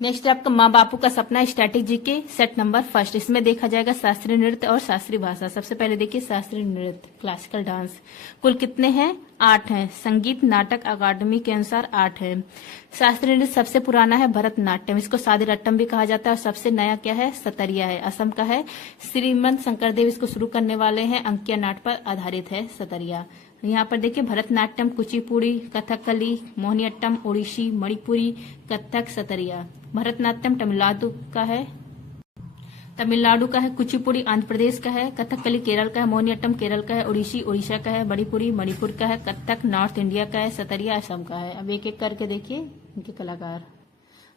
Next है आपका माँ बापू का सपना static GK set number first. इसमें देखा जाएगा शास्त्रीय नृत्य और शास्त्रीय भाषा। सबसे पहले देखिए शास्त्रीय नृत्य क्लासिकल डांस। कुल कितने हैं? 8 हैं। संगीत नाटक अकादमी के अनुसार 8 है। शास्त्रीय नृत्य सबसे पुराना है भरतनाट्यम, इसको सादिरट्टम भी कहा जाता है। और सबसे नया क्या है? सतरिया है, असम का है। श्रीमंत शंकरदेव इसको शुरू करने वाले हैं। अंकिया नाट पर आधारित है सतरिया। यहाँ पर देखिए भरतनाट्यम, कुचिपुड़ी, कथकली, मोहिनीअट्टम, ओडिसी, मणिपुरी, कथक, सतरिया। भरतनाट्यम तमिलनाडु का है, कुचिपुड़ी आंध्र प्रदेश का है, कथकली केरल का है, मोहिनीअट्टम केरल का है, ओडिसी उड़ीसा का है, मणिपुरी मणिपुर का है, कथक नॉर्थ इंडिया का है, सतरिया असम का है। अब एक एक करके देखिए इनके कलाकार।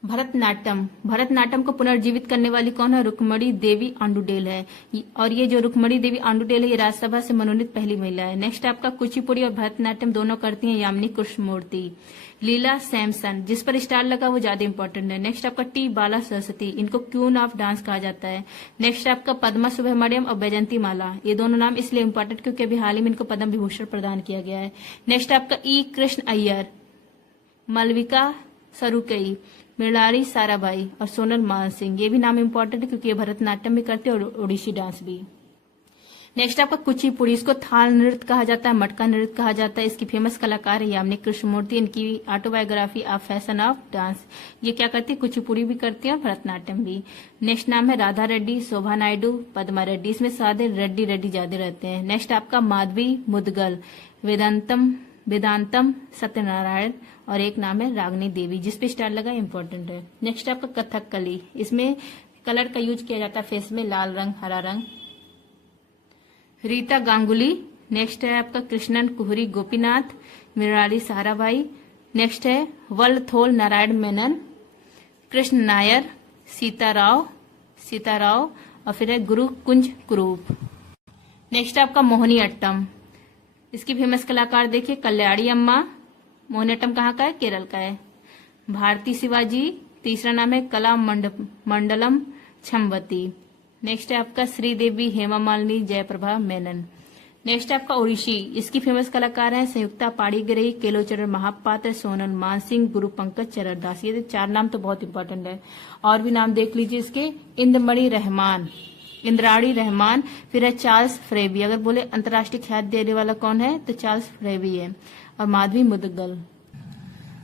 भरतनाट्यम को पुनर्जीवित करने वाली कौन है? रुक्मणी देवी आंडुडेल है। और ये जो रुक्मणी देवी आंडुडेल है ये राज्यसभा से मनोनीत पहली महिला है। नेक्स्ट आपका कुचिपुड़ी और भरतनाट्यम दोनों करती हैं यामिनी कृष्णमूर्ति। लीला सैमसन, जिस पर स्टार लगा वो ज्यादा इंपॉर्टेंट है। नेक्स्ट आपका टी बाला सरस्वती, इनको क्वीन ऑफ डांस कहा जाता है। नेक्स्ट आपका पद्मा सुब्रमण्यम और बैजंती माला, ये दोनों नाम इसलिए इंपॉर्टेंट क्योंकि अभी हाल ही में इनको पद्म विभूषण प्रदान किया गया है। नेक्स्ट आपका ई कृष्ण अय्यर, मलविका सरुकई, मृणाली साराभाई और सोनल मान सिंह, ये भी नाम इंपॉर्टेंट है क्योंकि ये भरतनाट्यम भी करते हैं और ओडिसी डांस भी। नेक्स्ट आपका कुचिपुड़ी, इसको थाल नृत्य कहा जाता है, मटका नृत्य कहा जाता है। इसकी फेमस कलाकार है यामिनी कृष्णमूर्ति। इनकी autobiography of fashion of dance, ये क्या करती है? कुचिपुड़ी भी करती है और भरतनाट्यम भी। नेक्स्ट नाम है राधा रेड्डी, शोभा नायडू, पद्मा रेड्डी। इसमें सादे रेड्डी रेड्डी ज्यादा रहते हैं। नेक्स्ट आपका माधवी मुदगल, वेदांतम सत्यनारायण और एक नाम है रागनी देवी, जिसपे स्टार लगा इंपॉर्टेंट है। नेक्स्ट आपका कथकली, इसमें कलर का यूज किया जाता है फेस में, लाल रंग हरा रंग। रीता गांगुली। नेक्स्ट है आपका कृष्णन कुहरी गोपीनाथ, मृणाली साराभाई। नेक्स्ट है वलथोल नारायण मेनन, कृष्ण नायर, सीताराव और फिर है गुरु कुंज कुरूप। नेक्स्ट आपका मोहिनीअट्टम, इसकी फेमस कलाकार देखिए कल्याणी अम्मा। मोहिनीअट्टम कहाँ का है? केरल का है। भारती शिवाजी, तीसरा नाम है कला मंडलम छमवती। नेक्स्ट है आपका श्रीदेवी हेमा मालिनी जयप्रभा मेनन। नेक्स्ट आपका ओडिसी, इसकी फेमस कलाकार है संयुक्ता पाड़ीगरई, केलोचरण महापात्र, सोनल मानसिंह, गुरु पंकज चररदास। ये 4 नाम तो बहुत इंपॉर्टेंट है। और भी नाम देख लीजिए इसके, इंद्राणी रहमान, फिर है चार्ल्स फ्रेबी। अगर बोले अंतर्राष्ट्रीय ख्याति देने वाला कौन है तो चार्ल्स फ्रेबी है। और माधवी मुदगल।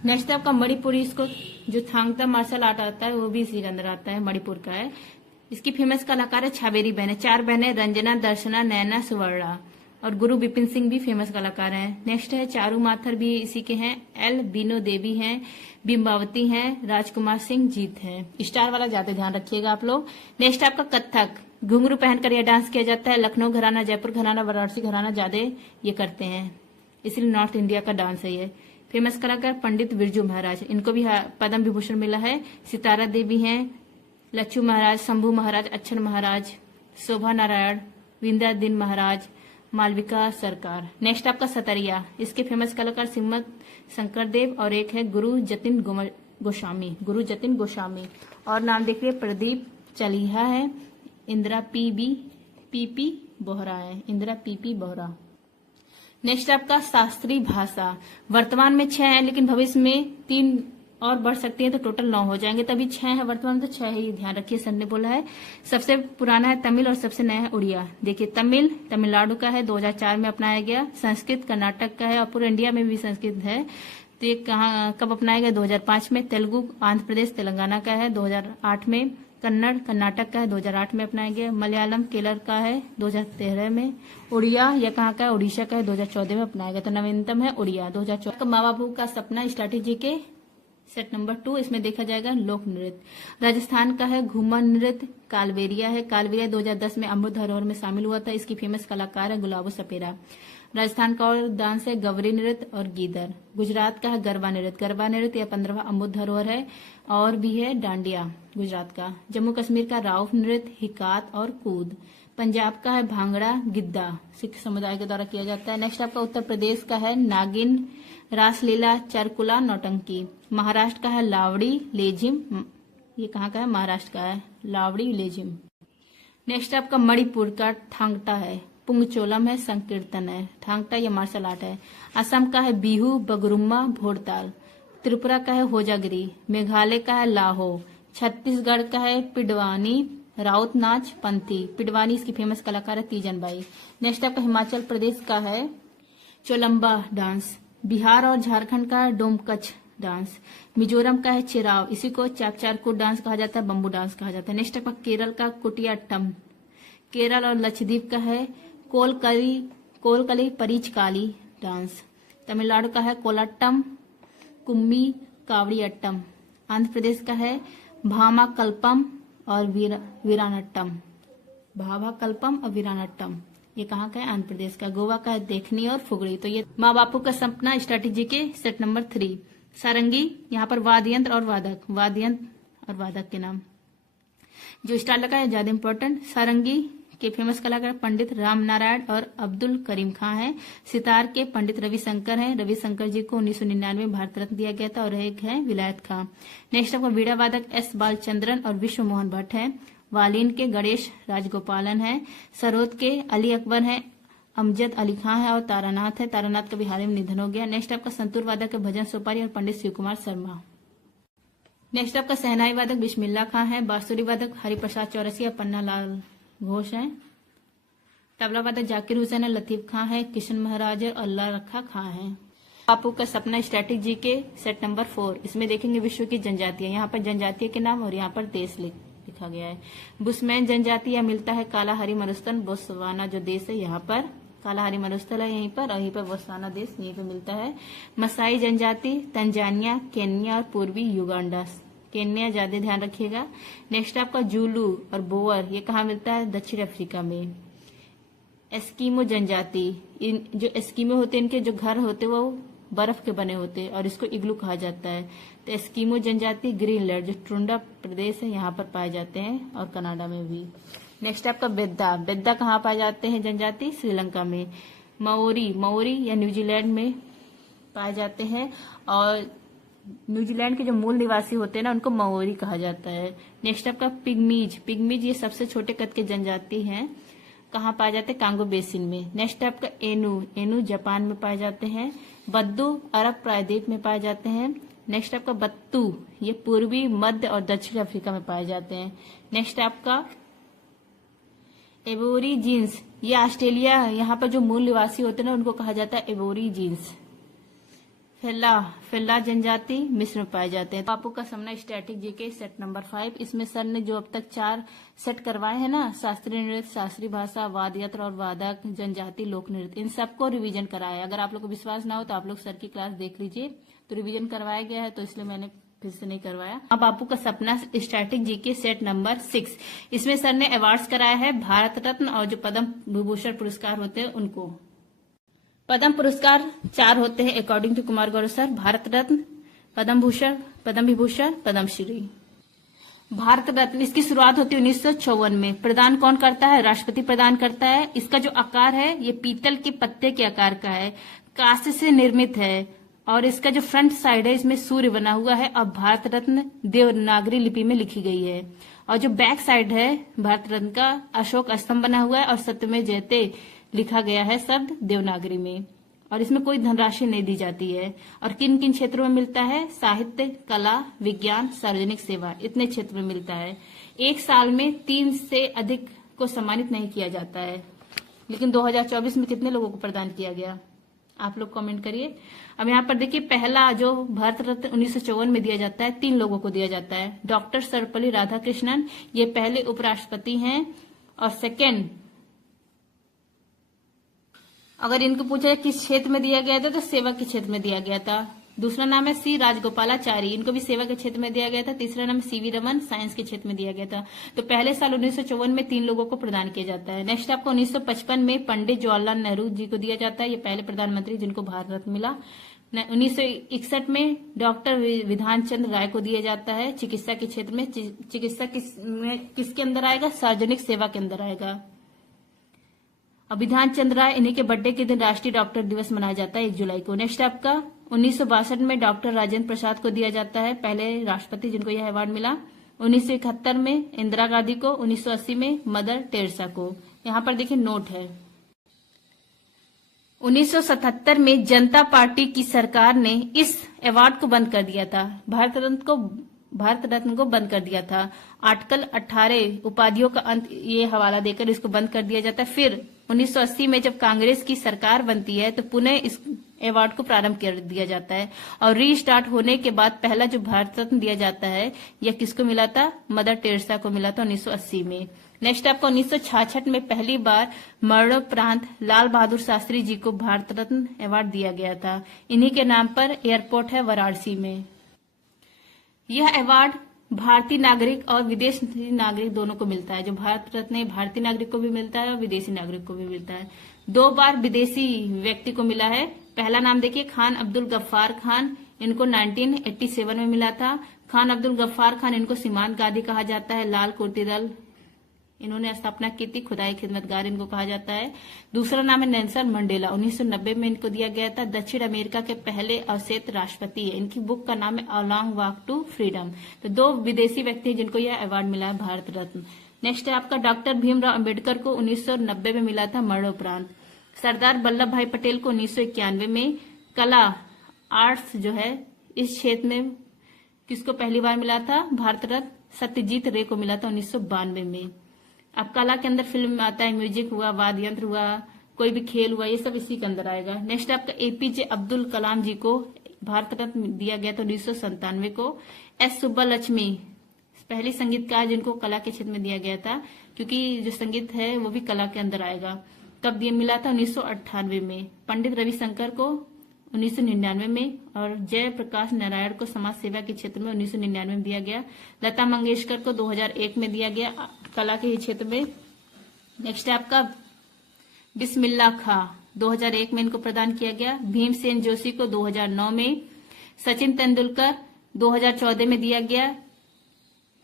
नेक्स्ट आपका मणिपुरी, इसको जो थांगता मार्शल आर्ट आता है वो भी इसी के अंदर आता है, मणिपुर का है। इसकी फेमस कलाकार है छाबेरी बहनें, 4 बहनें, रंजना, दर्शना, नैना, सुवर्णा। और गुरु बिपिन सिंह भी फेमस कलाकार हैं। नेक्स्ट है चारू माथर, भी इसी के हैं। एल बीनो देवी हैं, बिम्बावती हैं, राजकुमार सिंह जीत हैं। स्टार वाला ज्यादा ध्यान रखिएगा आप लोग। नेक्स्ट आपका कथक, घुंघरू पहनकर यह डांस किया जाता है। लखनऊ घराना, जयपुर घराना, वाराणसी घराना ज्यादा ये करते हैं, इसलिए नॉर्थ इंडिया का डांस है ये। फेमस कलाकार पंडित बिरजू महाराज, इनको भी पद्म विभूषण मिला है। सितारा देवी हैं, लच्छू महाराज, शंभू महाराज, अच्छन महाराज, शोभा नारायण, विंध्यादीन महाराज, मालविका सरकार। नेक्स्ट आपका सतरिया, इसके फेमस कलाकार सिमत शंकरदेव और एक है गुरु जतिन गोस्वामी। और नाम देखिए प्रदीप चलिहा है, इंदिरा पीपी बोहरा है, इंदिरा पीपी बोहरा। नेक्स्ट आपका शास्त्रीय भाषा, वर्तमान में 6 है लेकिन भविष्य में 3 और बढ़ सकती है तो टोटल 9 हो जाएंगे, तभी 6 है, वर्तमान में तो 6 ही, ध्यान रखिए सर ने बोला है। सबसे पुराना है तमिल और सबसे नया है उड़िया। देखिए तमिलनाडु का है, 2004 में अपनाया गया। संस्कृत कर्नाटक का है और पूरे इंडिया में भी संस्कृत है। तो ये कब अपनाया गया? 2005 में। तेलुगु आंध्र प्रदेश तेलंगाना का है, 2008 में। कन्नड़ कर्नाटक का है, 2008 में अपनाया गया। मलयालम केरल का है, 2013 में। उड़िया यह कहाँ का है? उड़ीसा का है, 2014 में अपनाया गया। तो नवीनतम है उड़िया 2014। माँ बापू का सपना स्ट्रैटेजी के सेट नंबर 2, इसमें देखा जाएगा लोक नृत्य। राजस्थान का है घूमर नृत्य, कालबेलिया है। कालबेलिया 2010 में अमृत धरोहर में शामिल हुआ था। इसकी फेमस कलाकार है गुलाबो सपेरा। राजस्थान का और डांस है गवरी नृत्य और गीदर। गुजरात का है गरबा नृत्य, यह 15वां अमृत धरोहर है। और भी है डांडिया गुजरात का। जम्मू कश्मीर का राउफ नृत्य, हिकात और कूद। पंजाब का है भांगड़ा गिद्दा, सिख समुदाय के द्वारा किया जाता है। नेक्स्ट आपका उत्तर प्रदेश का है नागिन, रासलीला, चरकुला, नौटंकी। महाराष्ट्र का है लावड़ी लेजिम, ये कहाँ का है? महाराष्ट्र का है लावड़ी लेजिम। नेक्स्ट आपका मणिपुर का थांगटा है, पुंगचोलम है, संकीर्तन है। थांगटा ये मार्शल आर्ट है। असम का है बिहू, बगरुम्मा, भोरताल। त्रिपुरा का है होजागिरी। मेघालय का है लाहो। छत्तीसगढ़ का है पिडवानी राउत नाच पंथी। पिडवानी इसकी फेमस कलाकार है तीजन बाई। नेक्स्ट आपका हिमाचल प्रदेश का है चोलम्बा डांस। बिहार और झारखंड का डोमकच डांस। मिजोरम का है चिराव, इसी को चाकचारकुट डांस कहा जाता है, बम्बू डांस कहा जाता है। नेक्स्ट आपका केरल का कुटियाट्टम। केरल और लक्षद्वीप का है कोलकली परिचकाली डांस। तमिलनाडु का है कोलाट्टम कुम्मी कावड़ियट्टम। आंध्र प्रदेश का है भामाकल्पम और वीरानट्टम। भाभाकल्पम और वीरानट्टम ये कहाँ का है? आंध्र प्रदेश का। गोवा का है देखनी और फुगड़ी। तो ये माँ बापू का सपना स्ट्रेटेजी के सेट नंबर 3। सारंगी, यहाँ पर वाद्ययंत्र और वादक के नाम। जो स्टार लगा है ज्यादा इंपॉर्टेंट। सारंगी के फेमस कलाकार पंडित राम नारायण और अब्दुल करीम खां हैं। सितार के पंडित रविशंकर हैं। रविशंकर जी को 1999 भारत रत्न दिया गया था। और एक है विलायत खां। नेक्स्ट आपका वीणा वादक एस बालचंद्रन और विश्व मोहन भट्ट हैं। वालिन के गणेश राजगोपालन है। सरोद के अली अकबर हैं। अमजद अली खां है और तारानाथ है। तारानाथ का भी हाल ही में निधन हो गया। नेक्स्ट आपका संतूर वादक है भजन सोपारी और पंडित शिव कुमार शर्मा। नेक्स्ट आपका सहनाई वादक बिस्मिल्ला खां है। बांसुरी वादक हरिप्रसाद चौरसिया पन्ना लाल घोष है। तबला वादक जाकिर हुसैन है। लतीफ खां है। किशन महाराज और अल्लाह रखा खां है। बापू का सपना स्ट्रेटेजी के सेट नंबर 4। इसमें देखेंगे विश्व की जनजातियां। यहाँ पर जनजातीय के नाम और यहाँ पर देश लिखा गया है। बुशमैन जनजाति या मिलता है कालाहारी मरुस्थल बोत्सवाना जो देश है यहाँ पर कालाहारी मरुस्थल है यहीं पर, और यहीं पर बोत्सवाना देश यहीं पर मिलता है। मसाई जनजाति तंजानिया, केन्या और पूर्वी युगांडा। केन्या ज्यादा ध्यान रखिएगा। नेक्स्ट आपका जूलू और बोअर ये कहाँ मिलता है? दक्षिण अफ्रीका में। एस्कीमो जनजाति, इन जो एस्कीमो होते हैं इनके जो घर होते वो बर्फ के बने होते हैं और इसको इग्लू कहा जाता है। तो एस्कीमो जनजाति ग्रीनलैंड जो टुंड्रा प्रदेश है यहाँ पर पाए जाते हैं और कनाडा में भी। नेक्स्ट आपका बेद्दा। बेद्दा कहाँ पाए जाते हैं जनजाति? श्रीलंका में। मओरी या न्यूजीलैंड में पाए जाते हैं और न्यूजीलैंड के जो मूल निवासी होते हैं ना उनको मओरी कहा जाता है। नेक्स्ट आपका पिग्मीज ये सबसे छोटे कद के जनजाति हैं। कहाँ पाए जाते हैं? कांगो बेसिन में। नेक्स्ट आपका एनु जापान में पाए जाते हैं। बद्दू अरब प्रायद्वीप में पाए जाते हैं। नेक्स्ट आपका बत्तू ये पूर्वी मध्य और दक्षिण अफ्रीका में पाए जाते हैं। नेक्स्ट आपका एबोरीजिन्स ये ऑस्ट्रेलिया यहाँ पर जो मूल निवासी होते हैं ना उनको कहा जाता है एबोरीजिन्स। फेल्ला जनजाति मिस्र में पाए जाते हैं। बापू का सपना स्टैटिक जीके सेट नंबर 5। इसमें सर ने जो अब तक 4 सेट करवाए हैं ना, शास्त्रीय नृत्य, शास्त्रीय भाषा, वादयंत्र और वादक, जनजाति, लोक नृत्य, इन सबको रिवीजन कराया है। अगर आप लोग को विश्वास ना हो तो आप लोग सर की क्लास देख लीजिए। तो रिवीजन करवाया गया है तो इसलिए मैंने फिर से नहीं करवाया। अब बापू का सपना स्टैटिक जीके सेट नंबर 6। इसमें सर ने अवार्ड्स कराया है भारत रत्न और जो पद्म विभूषण पुरस्कार होते हैं उनको। पद्म पुरस्कार 4 होते हैं according to Kumar Gaurav sir. Bharat Ratna, Padma Vibhushan, Padmashri. Bharat Ratna इसकी शुरुआत होती है 1954 में। प्रदान कौन करता है? राष्ट्रपति प्रदान करता है। इसका जो आकार है ये पीतल के पत्ते के आकार का है, कांस्य से निर्मित है और इसका जो फ्रंट साइड है इसमें सूर्य बना हुआ है और भारत रत्न देवनागरी लिपि में लिखी गई है। और जो बैक साइड है भारत रत्न का अशोक स्तंभ बना हुआ है और सत्यमेव जयते लिखा गया है शब्द देवनागरी में। और इसमें कोई धनराशि नहीं दी जाती है। और किन किन क्षेत्रों में मिलता है? साहित्य, कला, विज्ञान, सार्वजनिक सेवा, इतने क्षेत्र में मिलता है। एक साल में 3 से अधिक को सम्मानित नहीं किया जाता है। लेकिन 2024 में कितने लोगों को प्रदान किया गया? आप लोग कमेंट करिए। अब यहाँ पर देखिए पहला जो भारत रत्न 1954 में दिया जाता है 3 लोगों को दिया जाता है। डॉक्टर सर्वपल्ली राधाकृष्णन ये पहले उपराष्ट्रपति हैं। और सेकेंड अगर इनको पूछा जाए किस क्षेत्र में दिया गया था तो सेवा के क्षेत्र में दिया गया था। दूसरा नाम है सी राजगोपालाचारी, इनको भी सेवा के क्षेत्र में दिया गया था। तीसरा नाम सीवी रमन, साइंस के क्षेत्र में दिया गया था। तो पहले साल 1954 में 3 लोगों को प्रदान किया जाता है। नेक्स्ट आपको 1955 में पंडित जवाहरलाल नेहरू जी को दिया जाता है। ये पहले प्रधानमंत्री जिनको भारत रत्न मिला। 1961 में डॉक्टर विधान चंद्र राय को दिया जाता है चिकित्सा के क्षेत्र में। चिकित्सा किसके अंदर आएगा? सार्वजनिक सेवा के अंदर आएगा। अब विधान चंद्र राय इन्हीं के बर्थडे के दिन राष्ट्रीय डॉक्टर दिवस मनाया जाता है 1 जुलाई को। नेक्स्ट आपका 1962 में डॉक्टर राजेंद्र प्रसाद को दिया जाता है, पहले राष्ट्रपति जिनको यह अवार्ड मिला। 1971 में इंदिरा गांधी को, 1980 में मदर टेरेसा को। यहाँ पर देखिए नोट है। 1977 में जनता पार्टी की सरकार ने इस अवार्ड को बंद कर दिया था। भारत रत्न को भारत रत्न को बंद कर दिया था। आर्टिकल 18 उपाधियों का अंत ये हवाला देकर इसको बंद कर दिया जाता है। फिर 1980 में जब कांग्रेस की सरकार बनती है तो पुनः इस अवार्ड को प्रारंभ कर दिया जाता है और रीस्टार्ट होने के बाद पहला जो भारत रत्न दिया जाता है यह किसको मिला था? मदर टेरेसा को मिला था 1980 में। नेक्स्ट आपको 1966 में पहली बार मरणोपरांत लाल बहादुर शास्त्री जी को भारत रत्न अवार्ड दिया गया था। इन्हीं के नाम पर एयरपोर्ट है वाराणसी में। यह अवार्ड भारतीय नागरिक और विदेशी नागरिक दोनों को मिलता है। जो भारत रत्न है भारतीय नागरिक को भी मिलता है और विदेशी नागरिक को भी मिलता है। 2 बार विदेशी व्यक्ति को मिला है। पहला नाम देखिए खान अब्दुल गफ्फार खान, इनको 1987 में मिला था। खान अब्दुल गफ्फार खान, इनको सीमांत गांधी कहा जाता है। लाल कुर्ती दल इन्होंने स्थापना की थी। खुदाई खिदमतगार इनको कहा जाता है। दूसरा नाम है नेल्सन मंडेला, 1990 में इनको दिया गया था। दक्षिण अमेरिका के पहले अवसेत राष्ट्रपति है। इनकी बुक का नाम है a long walk to freedom. तो 2 विदेशी व्यक्ति हैं जिनको यह अवार्ड मिला है भारत रत्न। नेक्स्ट है आपका डॉक्टर भीमराव अंबेडकर को 1990 में मिला था मरणोपरांत। सरदार वल्लभ भाई पटेल को 1991 में। कला आर्ट्स जो है इस क्षेत्र में किसको पहली बार मिला था? भारत रत्न सत्यजीत रे को मिला था 1992 में। अब कला के अंदर फिल्म में आता है, म्यूजिक हुआ, वाद्य यंत्र हुआ, कोई भी खेल हुआ, ये सब इसी के अंदर आएगा। नेक्स्ट आपका एपीजे अब्दुल कलाम जी को भारत रत्न दिया गया था 1997 को। एस सुब्बालक्ष्मी पहली संगीतकार जिनको कला के क्षेत्र में दिया गया था, क्योंकि जो संगीत है वो भी कला के अंदर आएगा। कब दिया मिला था? 1998 में। पंडित रविशंकर को 1999 में और जय प्रकाश नारायण को समाज सेवा के क्षेत्र में 1999 में दिया गया। लता मंगेशकर को 2001 में दिया गया कला के क्षेत्र में। नेक्स्ट है आपका बिस्मिल्ला खां, 2001 में इनको प्रदान किया गया। भीमसेन जोशी को 2009 में। सचिन तेंदुलकर 2014 में दिया गया।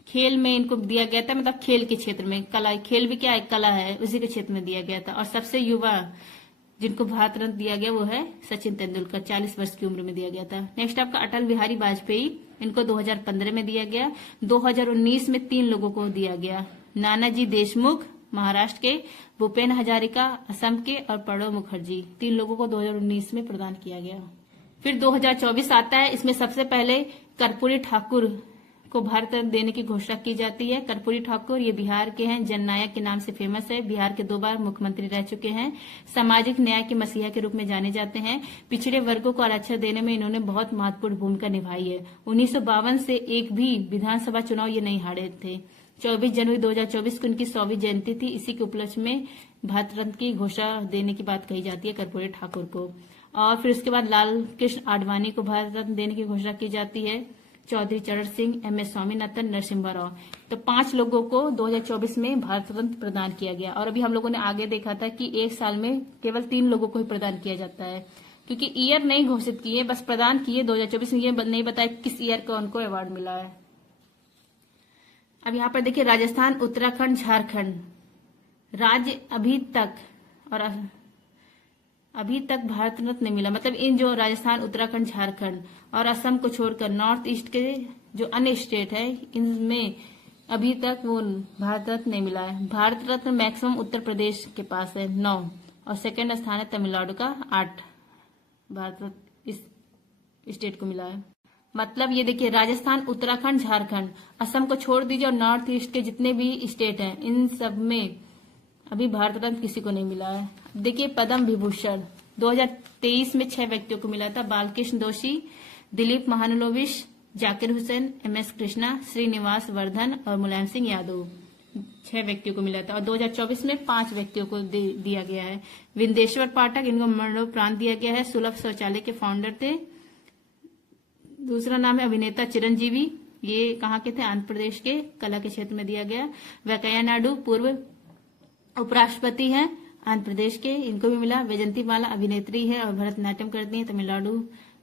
खेल में इनको दिया गया था, मतलब खेल के क्षेत्र में। कला, खेल भी क्या है? कला है, उसी के क्षेत्र में दिया गया था। और सबसे युवा जिनको भारत रत्न दिया गया वो है सचिन तेंदुलकर, 40 वर्ष की उम्र में दिया गया था। नेक्स्ट आपका अटल बिहारी वाजपेयी, इनको 2015 में दिया गया। 2019 में 3 लोगों को दिया गया। नानाजी देशमुख महाराष्ट्र के, भूपेन हजारिका असम के और प्रणब मुखर्जी, 3 लोगों को 2019 में प्रदान किया गया। फिर 2024 आता है, इसमें सबसे पहले कर्पूरी ठाकुर को भारत रत्न देने की घोषणा की जाती है। कर्पूरी ठाकुर ये बिहार के हैं, जननायक के नाम से फेमस है। बिहार के 2 बार मुख्यमंत्री रह चुके हैं। सामाजिक न्याय के मसीहा के रूप में जाने जाते हैं। पिछड़े वर्गों को आरक्षण देने में इन्होंने बहुत महत्वपूर्ण भूमिका निभाई है। 1952 से एक भी विधानसभा चुनाव ये नहीं हारे थे। 24 जनवरी 2024 को उनकी 100वीं जयंती थी। इसी के उपलक्ष्य में भारत रत्न की घोषणा देने की बात कही जाती है कर्पूरी ठाकुर को। और फिर उसके बाद लाल कृष्ण आडवाणी को भारत रत्न देने की घोषणा की जाती है। चौधरी चरण सिंह, एमएस स्वामीनाथन, नरसिम्हा राव, तो 5 लोगों को 2024 में भारत रत्न प्रदान किया गया। और अभी हम लोगों ने आगे देखा था कि एक साल में केवल 3 लोगों को ही प्रदान किया जाता है, क्योंकि ईयर नहीं घोषित किए, बस प्रदान किए। 2024 में ये नहीं बताया किस ईयर को उनको अवार्ड मिला है। अब यहाँ पर देखिए राजस्थान, उत्तराखंड, झारखंड राज्य अभी तक भारत रत्न नहीं मिला। मतलब इन जो राजस्थान, उत्तराखंड, झारखंड और असम को छोड़कर नॉर्थ ईस्ट के जो अन्य स्टेट है इनमें अभी तक वो भारत रत्न नहीं मिला है। भारत रत्न मैक्सिमम उत्तर प्रदेश के पास है 9 और सेकंड स्थान है तमिलनाडु का 8 भारत रत्न इस स्टेट को मिला है। मतलब ये देखिए राजस्थान, उत्तराखंड, झारखंड, असम को छोड़ दीजिए और नॉर्थ ईस्ट के जितने भी स्टेट हैं इन सब में अभी भारत रत्न किसी को नहीं मिला है। देखिए पद्म विभूषण 2023 में 6 व्यक्तियों को मिला था। बालकृष्ण दोषी, दिलीप महानलोविश, जाकिर हुसैन, एमएस कृष्णा, श्रीनिवास वर्धन और मुलायम सिंह यादव, 6 व्यक्तियों को मिला था। और 2024 में 5 व्यक्तियों को दिया गया है। विंदेश्वर पाठक, इनको मरणोपरांत दिया गया है। सुलभ शौचालय के फाउंडर थे। दूसरा नाम है अभिनेता चिरंजीवी, ये कहाँ के थे? आंध्र प्रदेश के, कला के क्षेत्र में दिया गया। वेंकैया नायडू पूर्व उपराष्ट्रपति हैं आंध्र प्रदेश के, इनको भी मिला। वैजंतीमाला अभिनेत्री है और भरतनाट्यम करती है, तमिलनाडु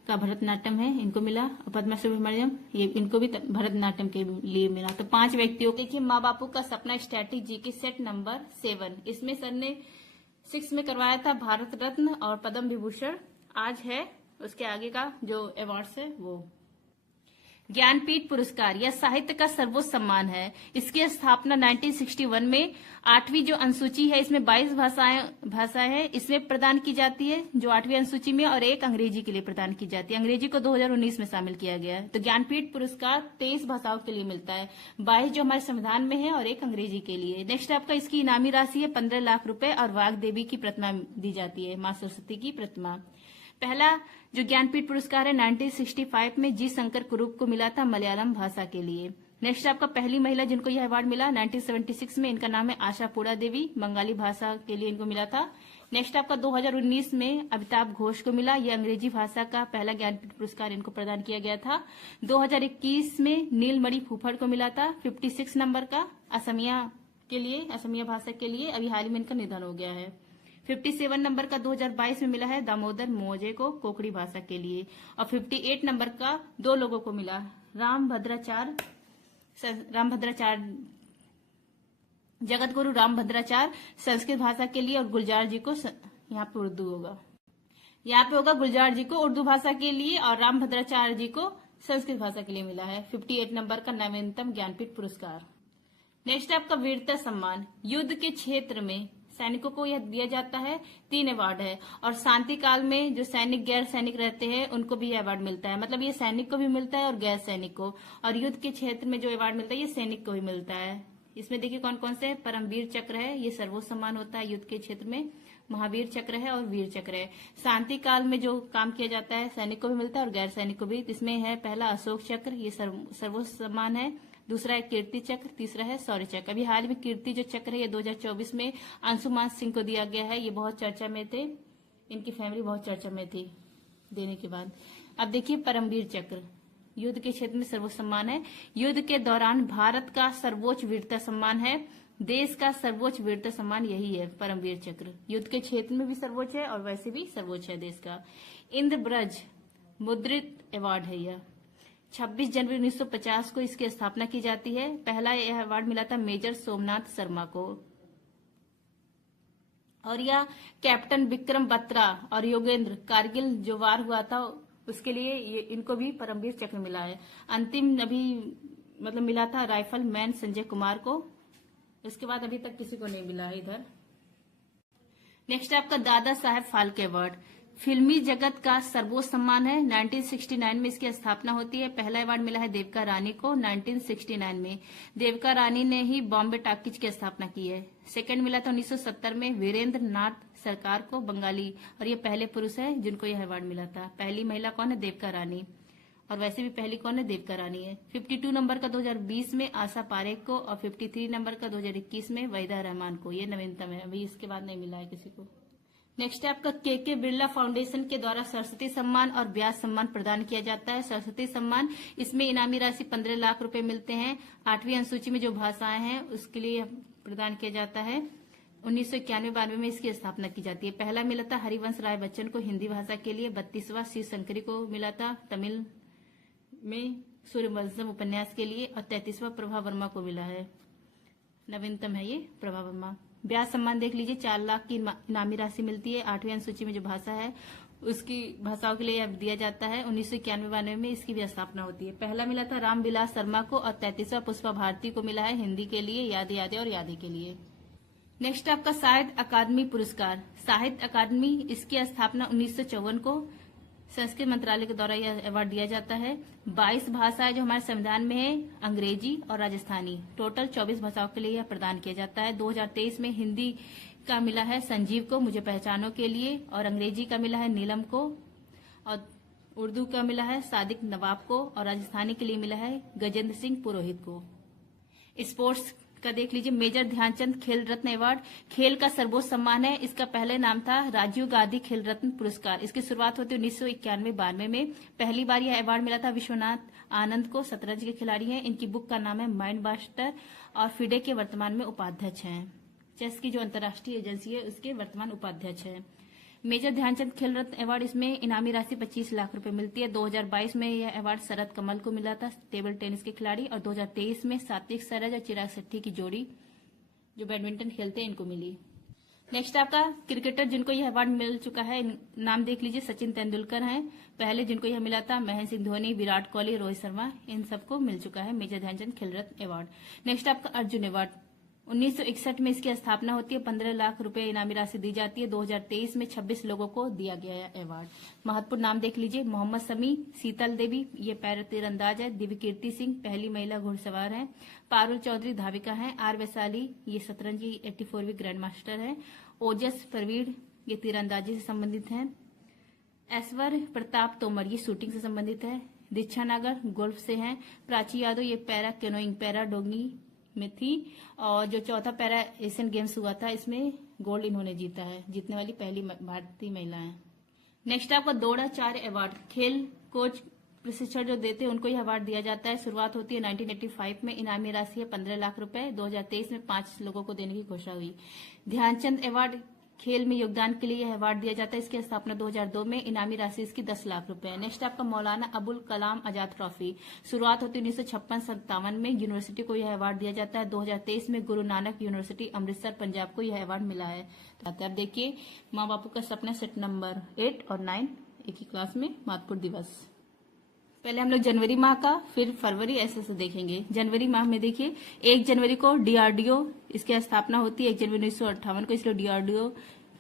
का भरतनाट्यम है, इनको मिला। और पद्मा सुब्रमण्यम, ये इनको भी भरतनाट्यम के लिए मिला। तो 5 व्यक्तियों के। देखिए माँ बापू का सपना स्ट्रैटेजी की सेट नंबर 7, इसमें सर ने 6 में करवाया था भारत रत्न और पद्म विभूषण। आज है उसके आगे का जो अवार्ड्स है वो। ज्ञानपीठ पुरस्कार यह साहित्य का सर्वोच्च सम्मान है। इसकी स्थापना 1961 में 8वीं जो अनुसूची है इसमें 22 भाषाएं हैं इसमें प्रदान की जाती है, जो 8वीं अनुसूची में, और एक अंग्रेजी के लिए प्रदान की जाती है। अंग्रेजी को 2019 में शामिल किया गया है। तो ज्ञानपीठ पुरस्कार 23 भाषाओं के लिए मिलता है, 22 जो हमारे संविधान में है और एक अंग्रेजी के लिए। नेक्स्ट आपका इसकी इनामी राशि है 15 लाख रुपए और वाग देवी की प्रतिमा दी जाती है, मां सरस्वती की प्रतिमा। पहला जो ज्ञानपीठ पुरस्कार है 1965 में जी शंकर कुरूप को मिला था मलयालम भाषा के लिए। नेक्स्ट आपका पहली महिला जिनको यह अवार्ड मिला 1976 में, इनका नाम है आशा पूरा देवी, बंगाली भाषा के लिए इनको मिला था। नेक्स्ट आपका 2019 में अमिताभ घोष को मिला, यह अंग्रेजी भाषा का पहला ज्ञानपीठ पुरस्कार इनको प्रदान किया गया था। 2021 में नीलमणि फूफड़ को मिला था 56 नंबर का असमिया भाषा के लिए, अभी हाल ही में इनका निधन हो गया है। 57 नंबर का 2022 में मिला है दामोदर मोजे को कोकड़ी भाषा के लिए, और 58 नंबर का 2 लोगों को मिला, जगत गुरु रामभद्राचार्य संस्कृत भाषा के लिए, और गुलजार जी को यहाँ पे उर्दू होगा, यहाँ पे होगा गुलजार जी को उर्दू भाषा के लिए और रामभद्राचार्य जी को संस्कृत भाषा के लिए मिला है 58 नंबर का नवीनतम ज्ञानपीठ पुरस्कार। नेक्स्ट आपका वीरता सम्मान, युद्ध के क्षेत्र में सैनिकों को यह दिया जाता है, 3 अवार्ड है, और शांति काल में जो सैनिक गैर सैनिक रहते हैं उनको भी यह अवार्ड मिलता है। मतलब ये सैनिक को भी मिलता है और गैर सैनिक को, और युद्ध के क्षेत्र में जो अवार्ड मिलता है ये सैनिक को भी मिलता है। इसमें देखिए कौन कौन से, परमवीर चक्र है, ये सर्वोच्च सम्मान होता है युद्ध के क्षेत्र में, महावीर चक्र है और वीर चक्र है। शांति काल में जो काम किया जाता है सैनिक को भी मिलता है और गैर सैनिक को भी। इसमें है पहला अशोक चक्र, ये सर्वोच्च सम्मान है, दूसरा है कीर्ति चक्र, तीसरा है शौर्य चक्र। अभी हाल में कीर्ति जो चक्र है ये 2024 में अंशुमान सिंह को दिया गया है, ये बहुत चर्चा में थे, इनकी फैमिली बहुत चर्चा में थी देने के बाद। अब देखिए परमवीर चक्र, युद्ध के क्षेत्र में सर्वोच्च सम्मान है, युद्ध के दौरान भारत का सर्वोच्च वीरता सम्मान है, देश का सर्वोच्च वीरता सम्मान यही है परमवीर चक्र। युद्ध के क्षेत्र में भी सर्वोच्च है और वैसे भी सर्वोच्च है देश का। इंद्रब्रज मुद्रित अवार्ड है यह, 26 जनवरी 1950 को इसकी स्थापना की जाती है। पहला यह अवार्ड मिला था मेजर सोमनाथ शर्मा को, और यह कैप्टन विक्रम बत्रा और योगेंद्र कारगिल जो वार हुआ था उसके लिए इनको भी परमवीर चक्र मिला है। अंतिम अभी मतलब मिला था राइफल मैन संजय कुमार को, इसके बाद अभी तक किसी को नहीं मिला है इधर। नेक्स्ट आपका दादा साहेब फाल्के अवार्ड, फिल्मी जगत का सर्वोच्च सम्मान है, 1969 में इसकी स्थापना होती है। पहला अवार्ड मिला है देविका रानी को 1969 में, देविका रानी ने ही बॉम्बे टॉकीज की स्थापना की है। सेकंड मिला था 1970 में वीरेंद्र नाथ सरकार को, बंगाली, और ये पहले पुरुष है जिनको यह अवार्ड मिला था। पहली महिला कौन है, देविका रानी, और वैसे भी पहली कौन है, देविका रानी है। 52 नंबर का 2020 में आशा पारेख को, और 53 नंबर का 2021 में वहीदा रहमान को, ये नवीनतम है, अभी इसके बाद नहीं मिला है किसी को। नेक्स्ट है आपका के बिरला फाउंडेशन के द्वारा सरस्वती सम्मान और व्यास सम्मान प्रदान किया जाता है। सरस्वती सम्मान, इसमें इनामी राशि 15 लाख रुपए मिलते हैं। 8वीं अनुसूची में जो भाषाएं हैं उसके लिए प्रदान किया जाता है। 1991-92 में इसकी स्थापना की जाती है। पहला मिला था हरिवंश राय बच्चन को हिंदी भाषा के लिए, 32वां शिव शंकरी को मिला था तमिल में सूर्यवंशम उपन्यास के लिए, और 33वां प्रभा वर्मा को मिला है, नवीनतम है ये प्रभा वर्मा। व्यास सम्मान देख लीजिए, 4 लाख की इनामी राशि मिलती है। 8वीं अनुसूची में जो भाषा है उसकी भाषाओं के लिए दिया जाता है। 1991-92 में इसकी भी स्थापना होती है। पहला मिला था रामविलास शर्मा को, और 33वां पुष्पा भारती को मिला है हिंदी के लिए, याद यादे और यादी के लिए। नेक्स्ट आपका साहित्य अकादमी पुरस्कार, साहित्य अकादमी, इसकी स्थापना 1954 को संस्कृत मंत्रालय के द्वारा यह अवार्ड दिया जाता है। 22 भाषाएं जो हमारे संविधान में है, अंग्रेजी और राजस्थानी, टोटल 24 भाषाओं के लिए यह प्रदान किया जाता है। 2023 में हिंदी का मिला है संजीव को, मुझे पहचानो के लिए, और अंग्रेजी का मिला है नीलम को, और उर्दू का मिला है सादिक नवाब को, और राजस्थानी के लिए मिला है गजेंद्र सिंह पुरोहित को। स्पोर्ट्स का देख लीजिए, मेजर ध्यानचंद खेल रत्न अवार्ड, खेल का सर्वोच्च सम्मान है। इसका पहले नाम था राजीव गांधी खेल रत्न पुरस्कार। इसकी शुरुआत होती है 1991-92 में। पहली बार यह अवार्ड मिला था विश्वनाथ आनंद को, शतरंज के खिलाड़ी हैं। इनकी बुक का नाम है माइंड बास्टर, और फिडे के वर्तमान में उपाध्यक्ष हैं। चेस की जो अंतर्राष्ट्रीय एजेंसी है उसके वर्तमान उपाध्यक्ष हैं। मेजर ध्यानचंद खेल रत्न अवार्ड, इसमें इनामी राशि 25 लाख रुपए मिलती है। 2022 में यह अवार्ड शरद कमल को मिला था, टेबल टेनिस के खिलाड़ी, और 2023 में सात्विक साईराज और चिराग शेट्टी की जोड़ी जो बैडमिंटन खेलते हैं इनको मिली। नेक्स्ट आपका क्रिकेटर जिनको यह अवार्ड मिल चुका है, नाम देख लीजिए। सचिन तेंदुलकर हैं पहले जिनको यह मिला था, महेंद्र सिंह धोनी, विराट कोहली, रोहित शर्मा, इन सबको मिल चुका है मेजर ध्यानचंद खेल रत्न अवार्ड। नेक्स्ट आपका अर्जुन अवार्ड 1961 में इसकी स्थापना होती है। 15 लाख रुपए इनामी राशि दी जाती है। 2023 में 26 लोगों को दिया गया है अवार्ड। महत्वपूर्ण नाम देख लीजिए। मोहम्मद शमी, शीतल देवी, ये पैरा तीरंदाज है। दिव्य कीर्ति सिंह, पहली महिला घुड़सवार है। पारुल चौधरी, धाविका है। आर वैशाली, ये शतरंजी 84वीं ग्रैंड मास्टर है। ओजस प्रवीण, ये तीरंदाजी से संबंधित है। ऐश्वर प्रताप तोमर, ये शूटिंग से संबंधित है। दीक्षा नागर गोल्फ से हैं। प्राची यादव, ये पैरा कैनोइंग पैरा डोंगी में थी। और जो चौथा पैरा एशियन गेम्स हुआ था इसमें गोल्ड इन्होंने जीता है, जीतने वाली पहली भारतीय महिला है। नेक्स्ट आपका द्रोणाचार्य अवार्ड, खेल कोच प्रशिक्षण जो देते हैं उनको यह अवार्ड दिया जाता है। शुरुआत होती है 1985 में। इनामी राशि है 15 लाख रुपए। 2023 में 5 लोगों को देने की घोषणा हुई। ध्यानचंद अवार्ड, खेल में योगदान के लिए यह अवार्ड दिया जाता है। इसकी स्थापना 2002 में। इनामी राशि इसकी 10 लाख रुपए। नेक्स्ट आपका मौलाना अबुल कलाम आजाद ट्रॉफी, शुरुआत होती है 1956-57 में। यूनिवर्सिटी को यह अवार्ड दिया जाता है। 2023 में गुरु नानक यूनिवर्सिटी अमृतसर पंजाब को यह अवार्ड मिला है। तो अब देखिए माँ बापू का सपना सेट नंबर 8 और 9 एक ही क्लास में। महत्वपूर्ण दिवस, पहले हम लोग जनवरी माह का, फिर फरवरी, ऐसे देखेंगे। जनवरी माह में देखिए 1 जनवरी को डीआरडीओ इसकी स्थापना होती है 1 जनवरी 1958 को, इसलिए डीआरडीओ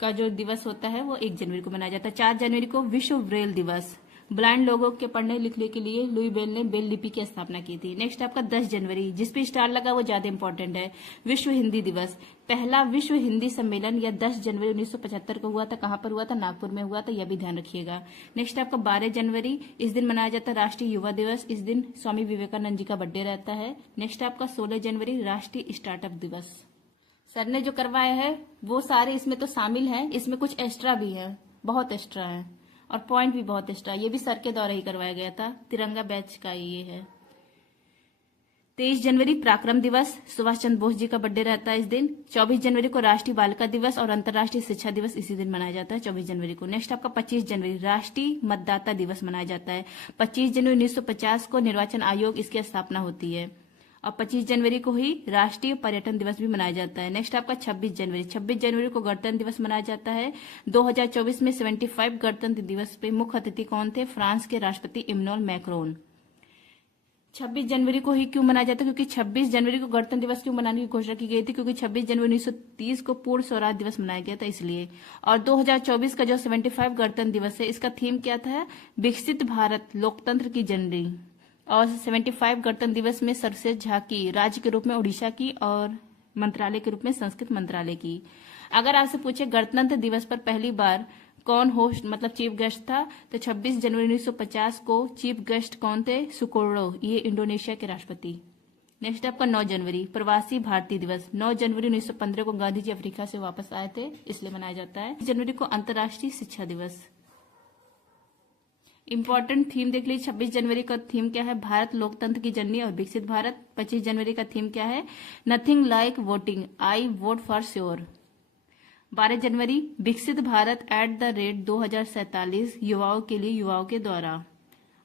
का जो दिवस होता है वो 1 जनवरी को मनाया जाता है। 4 जनवरी को विश्व ब्रेल दिवस, ब्लाइंड लोगों के पढ़ने लिखने के लिए लुई ब्रेल ने ब्रेल लिपि की स्थापना की थी। नेक्स्ट आपका 10 जनवरी, जिस पे स्टार लगा वो ज्यादा इंपॉर्टेंट है, विश्व हिंदी दिवस। पहला विश्व हिंदी सम्मेलन यह 10 जनवरी 1975 को हुआ था। कहां पर हुआ था? नागपुर में हुआ था, यह भी ध्यान रखिएगा। नेक्स्ट आपका 12 जनवरी, इस दिन मनाया जाता है राष्ट्रीय युवा दिवस। इस दिन स्वामी विवेकानंद जी का बर्थडे रहता है। नेक्स्ट आपका 16 जनवरी राष्ट्रीय स्टार्टअप दिवस। सर ने जो करवाया है वो सारे इसमें तो शामिल है, इसमें कुछ एक्स्ट्रा भी है, बहुत एक्स्ट्रा है और पॉइंट भी बहुत एक्स्ट्रा। ये भी सर के द्वारा ही करवाया गया था, तिरंगा बैच का ये है। 23 जनवरी पराक्रम दिवस, सुभाष चंद्र बोस जी का बर्थडे रहता है इस दिन। 24 जनवरी को राष्ट्रीय बालिका दिवस और अंतर्राष्ट्रीय शिक्षा दिवस इसी दिन मनाया जाता है 24 जनवरी को। नेक्स्ट आपका 25 जनवरी राष्ट्रीय मतदाता दिवस मनाया जाता है। 25 जनवरी 1950 को निर्वाचन आयोग इसकी स्थापना होती है और 25 जनवरी को ही राष्ट्रीय पर्यटन दिवस भी मनाया जाता है। नेक्स्ट आपका 26 जनवरी, 26 जनवरी को गणतंत्र दिवस मनाया जाता है। 2024 में 75 गणतंत्र दिवस पे मुख्य अतिथि कौन थे? फ्रांस के राष्ट्रपति इमैनुअल मैक्रोन। 26 जनवरी को ही क्यों मनाया जाता है? क्योंकि 26 जनवरी को गणतंत्र दिवस क्यों मनाने की घोषणा की गई थी? क्योंकि 26 जनवरी 1930 को पूर्ण स्वराज दिवस मनाया गया था इसलिए। और 2024 का जो 75 गणतंत्र दिवस है इसका थीम क्या था? विकसित भारत, लोकतंत्र की जननी। और 75 गणतंत्र दिवस में सर्वश्रेष्ठ झांकी राज्य के रूप में उड़ीसा की और मंत्रालय के रूप में संस्कृत मंत्रालय की। अगर आपसे पूछे गणतंत्र दिवस पर पहली बार कौन होस्ट मतलब चीफ गेस्ट था, तो 26 जनवरी 1950 को चीफ गेस्ट कौन थे? सुकोर्डो, ये इंडोनेशिया के राष्ट्रपति। नेक्स्ट आपका 9 जनवरी प्रवासी भारतीय दिवस। 9 जनवरी 1915 को गांधी जी अफ्रीका से वापस आए थे, इसलिए मनाया जाता है। जनवरी को अंतर्राष्ट्रीय शिक्षा दिवस। इंपॉर्टेंट थीम देख लीजिए। 26 जनवरी का थीम क्या है? भारत लोकतंत्र की जननी और विकसित भारत। 25 जनवरी का थीम क्या है? Nothing like voting, I vote for sure. 12 जनवरी विकसित भारत @ 2047 युवाओं के लिए युवाओं के द्वारा।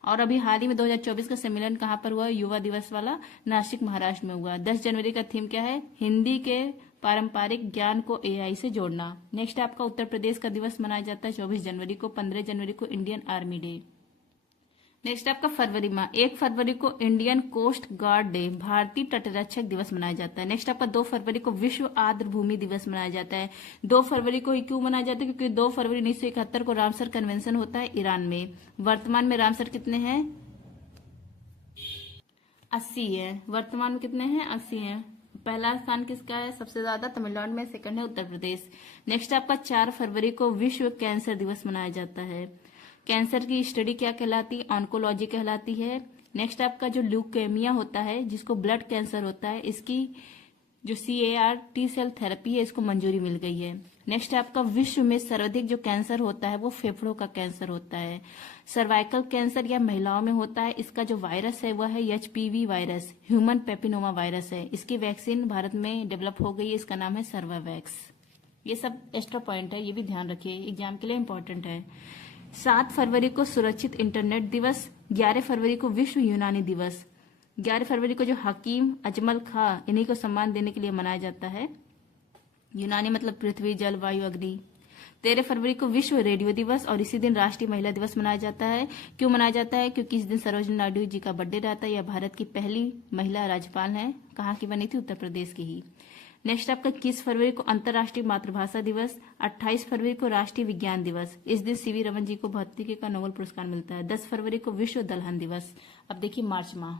और अभी हाल ही में 2024 का सम्मेलन कहां पर हुआ? युवा दिवस वाला नासिक महाराष्ट्र में हुआ। 10 जनवरी का थीम क्या है? हिंदी के पारंपरिक ज्ञान को एआई से जोड़ना। नेक्स्ट आपका उत्तर प्रदेश का दिवस मनाया जाता है 24 जनवरी को। 15 जनवरी को इंडियन आर्मी डे। नेक्स्ट आपका फरवरी माह, 1 फरवरी को इंडियन कोस्ट गार्ड डे, भारतीय तटरक्षक दिवस मनाया जाता है। नेक्स्ट आपका 2 फरवरी को विश्व आर्द्र भूमि दिवस मनाया जाता है। 2 फरवरी को ही क्यों मनाया जाता है? क्योंकि 2 फरवरी 1971 को रामसर कन्वेंशन होता है ईरान में। वर्तमान में रामसर कितने हैं? 80 है। वर्तमान में कितने हैं? 80 हैं। पहला स्थान किसका है? सबसे ज्यादा तमिलनाडु में, सेकंड है उत्तर प्रदेश। नेक्स्ट आपका 4 फरवरी को विश्व कैंसर दिवस मनाया जाता है। कैंसर की स्टडी क्या कहलाती है? ऑन्कोलॉजी कहलाती है। नेक्स्ट आपका जो ल्यूकेमिया होता है, जिसको ब्लड कैंसर होता है, इसकी जो CAR T सेल थेरेपी है इसको मंजूरी मिल गई है। नेक्स्ट आपका विश्व में सर्वाधिक जो कैंसर होता है वो फेफड़ों का कैंसर होता है। सर्वाइकल कैंसर या महिलाओं में होता है। इसका जो वायरस है वह है HPV वायरस, ह्यूमन पेपिनोमा वायरस है। इसकी वैक्सीन भारत में डेवलप हो गई है, इसका नाम है सर्वावैक्स। ये सब एक्स्ट्रा पॉइंट है, ये भी ध्यान रखिए, एग्जाम के लिए इंपॉर्टेंट है। 7 फरवरी को सुरक्षित इंटरनेट दिवस। 11 फरवरी को विश्व यूनानी दिवस। 11 फरवरी को जो हकीम अजमल खां, इन्हीं को सम्मान देने के लिए मनाया जाता है। यूनानी मतलब पृथ्वी, जल, वायु, अग्नि। 13 फरवरी को विश्व रेडियो दिवस और इसी दिन राष्ट्रीय महिला दिवस मनाया जाता है। क्यों मनाया जाता है? क्योंकि इस दिन सरोजिनी नायडू जी का बर्थडे रहता है। यह भारत की पहली महिला राज्यपाल हैं। कहाँ की बनी थी? उत्तर प्रदेश की ही। नेक्स्ट आपका 21 फरवरी को अंतर्राष्ट्रीय मातृभाषा दिवस, 28 फरवरी को राष्ट्रीय विज्ञान दिवस। इस दिन सीवी रमन जी को भौतिकी का नोबेल पुरस्कार मिलता है। 10 फरवरी को विश्व दलहन दिवस। अब देखिए मार्च माह।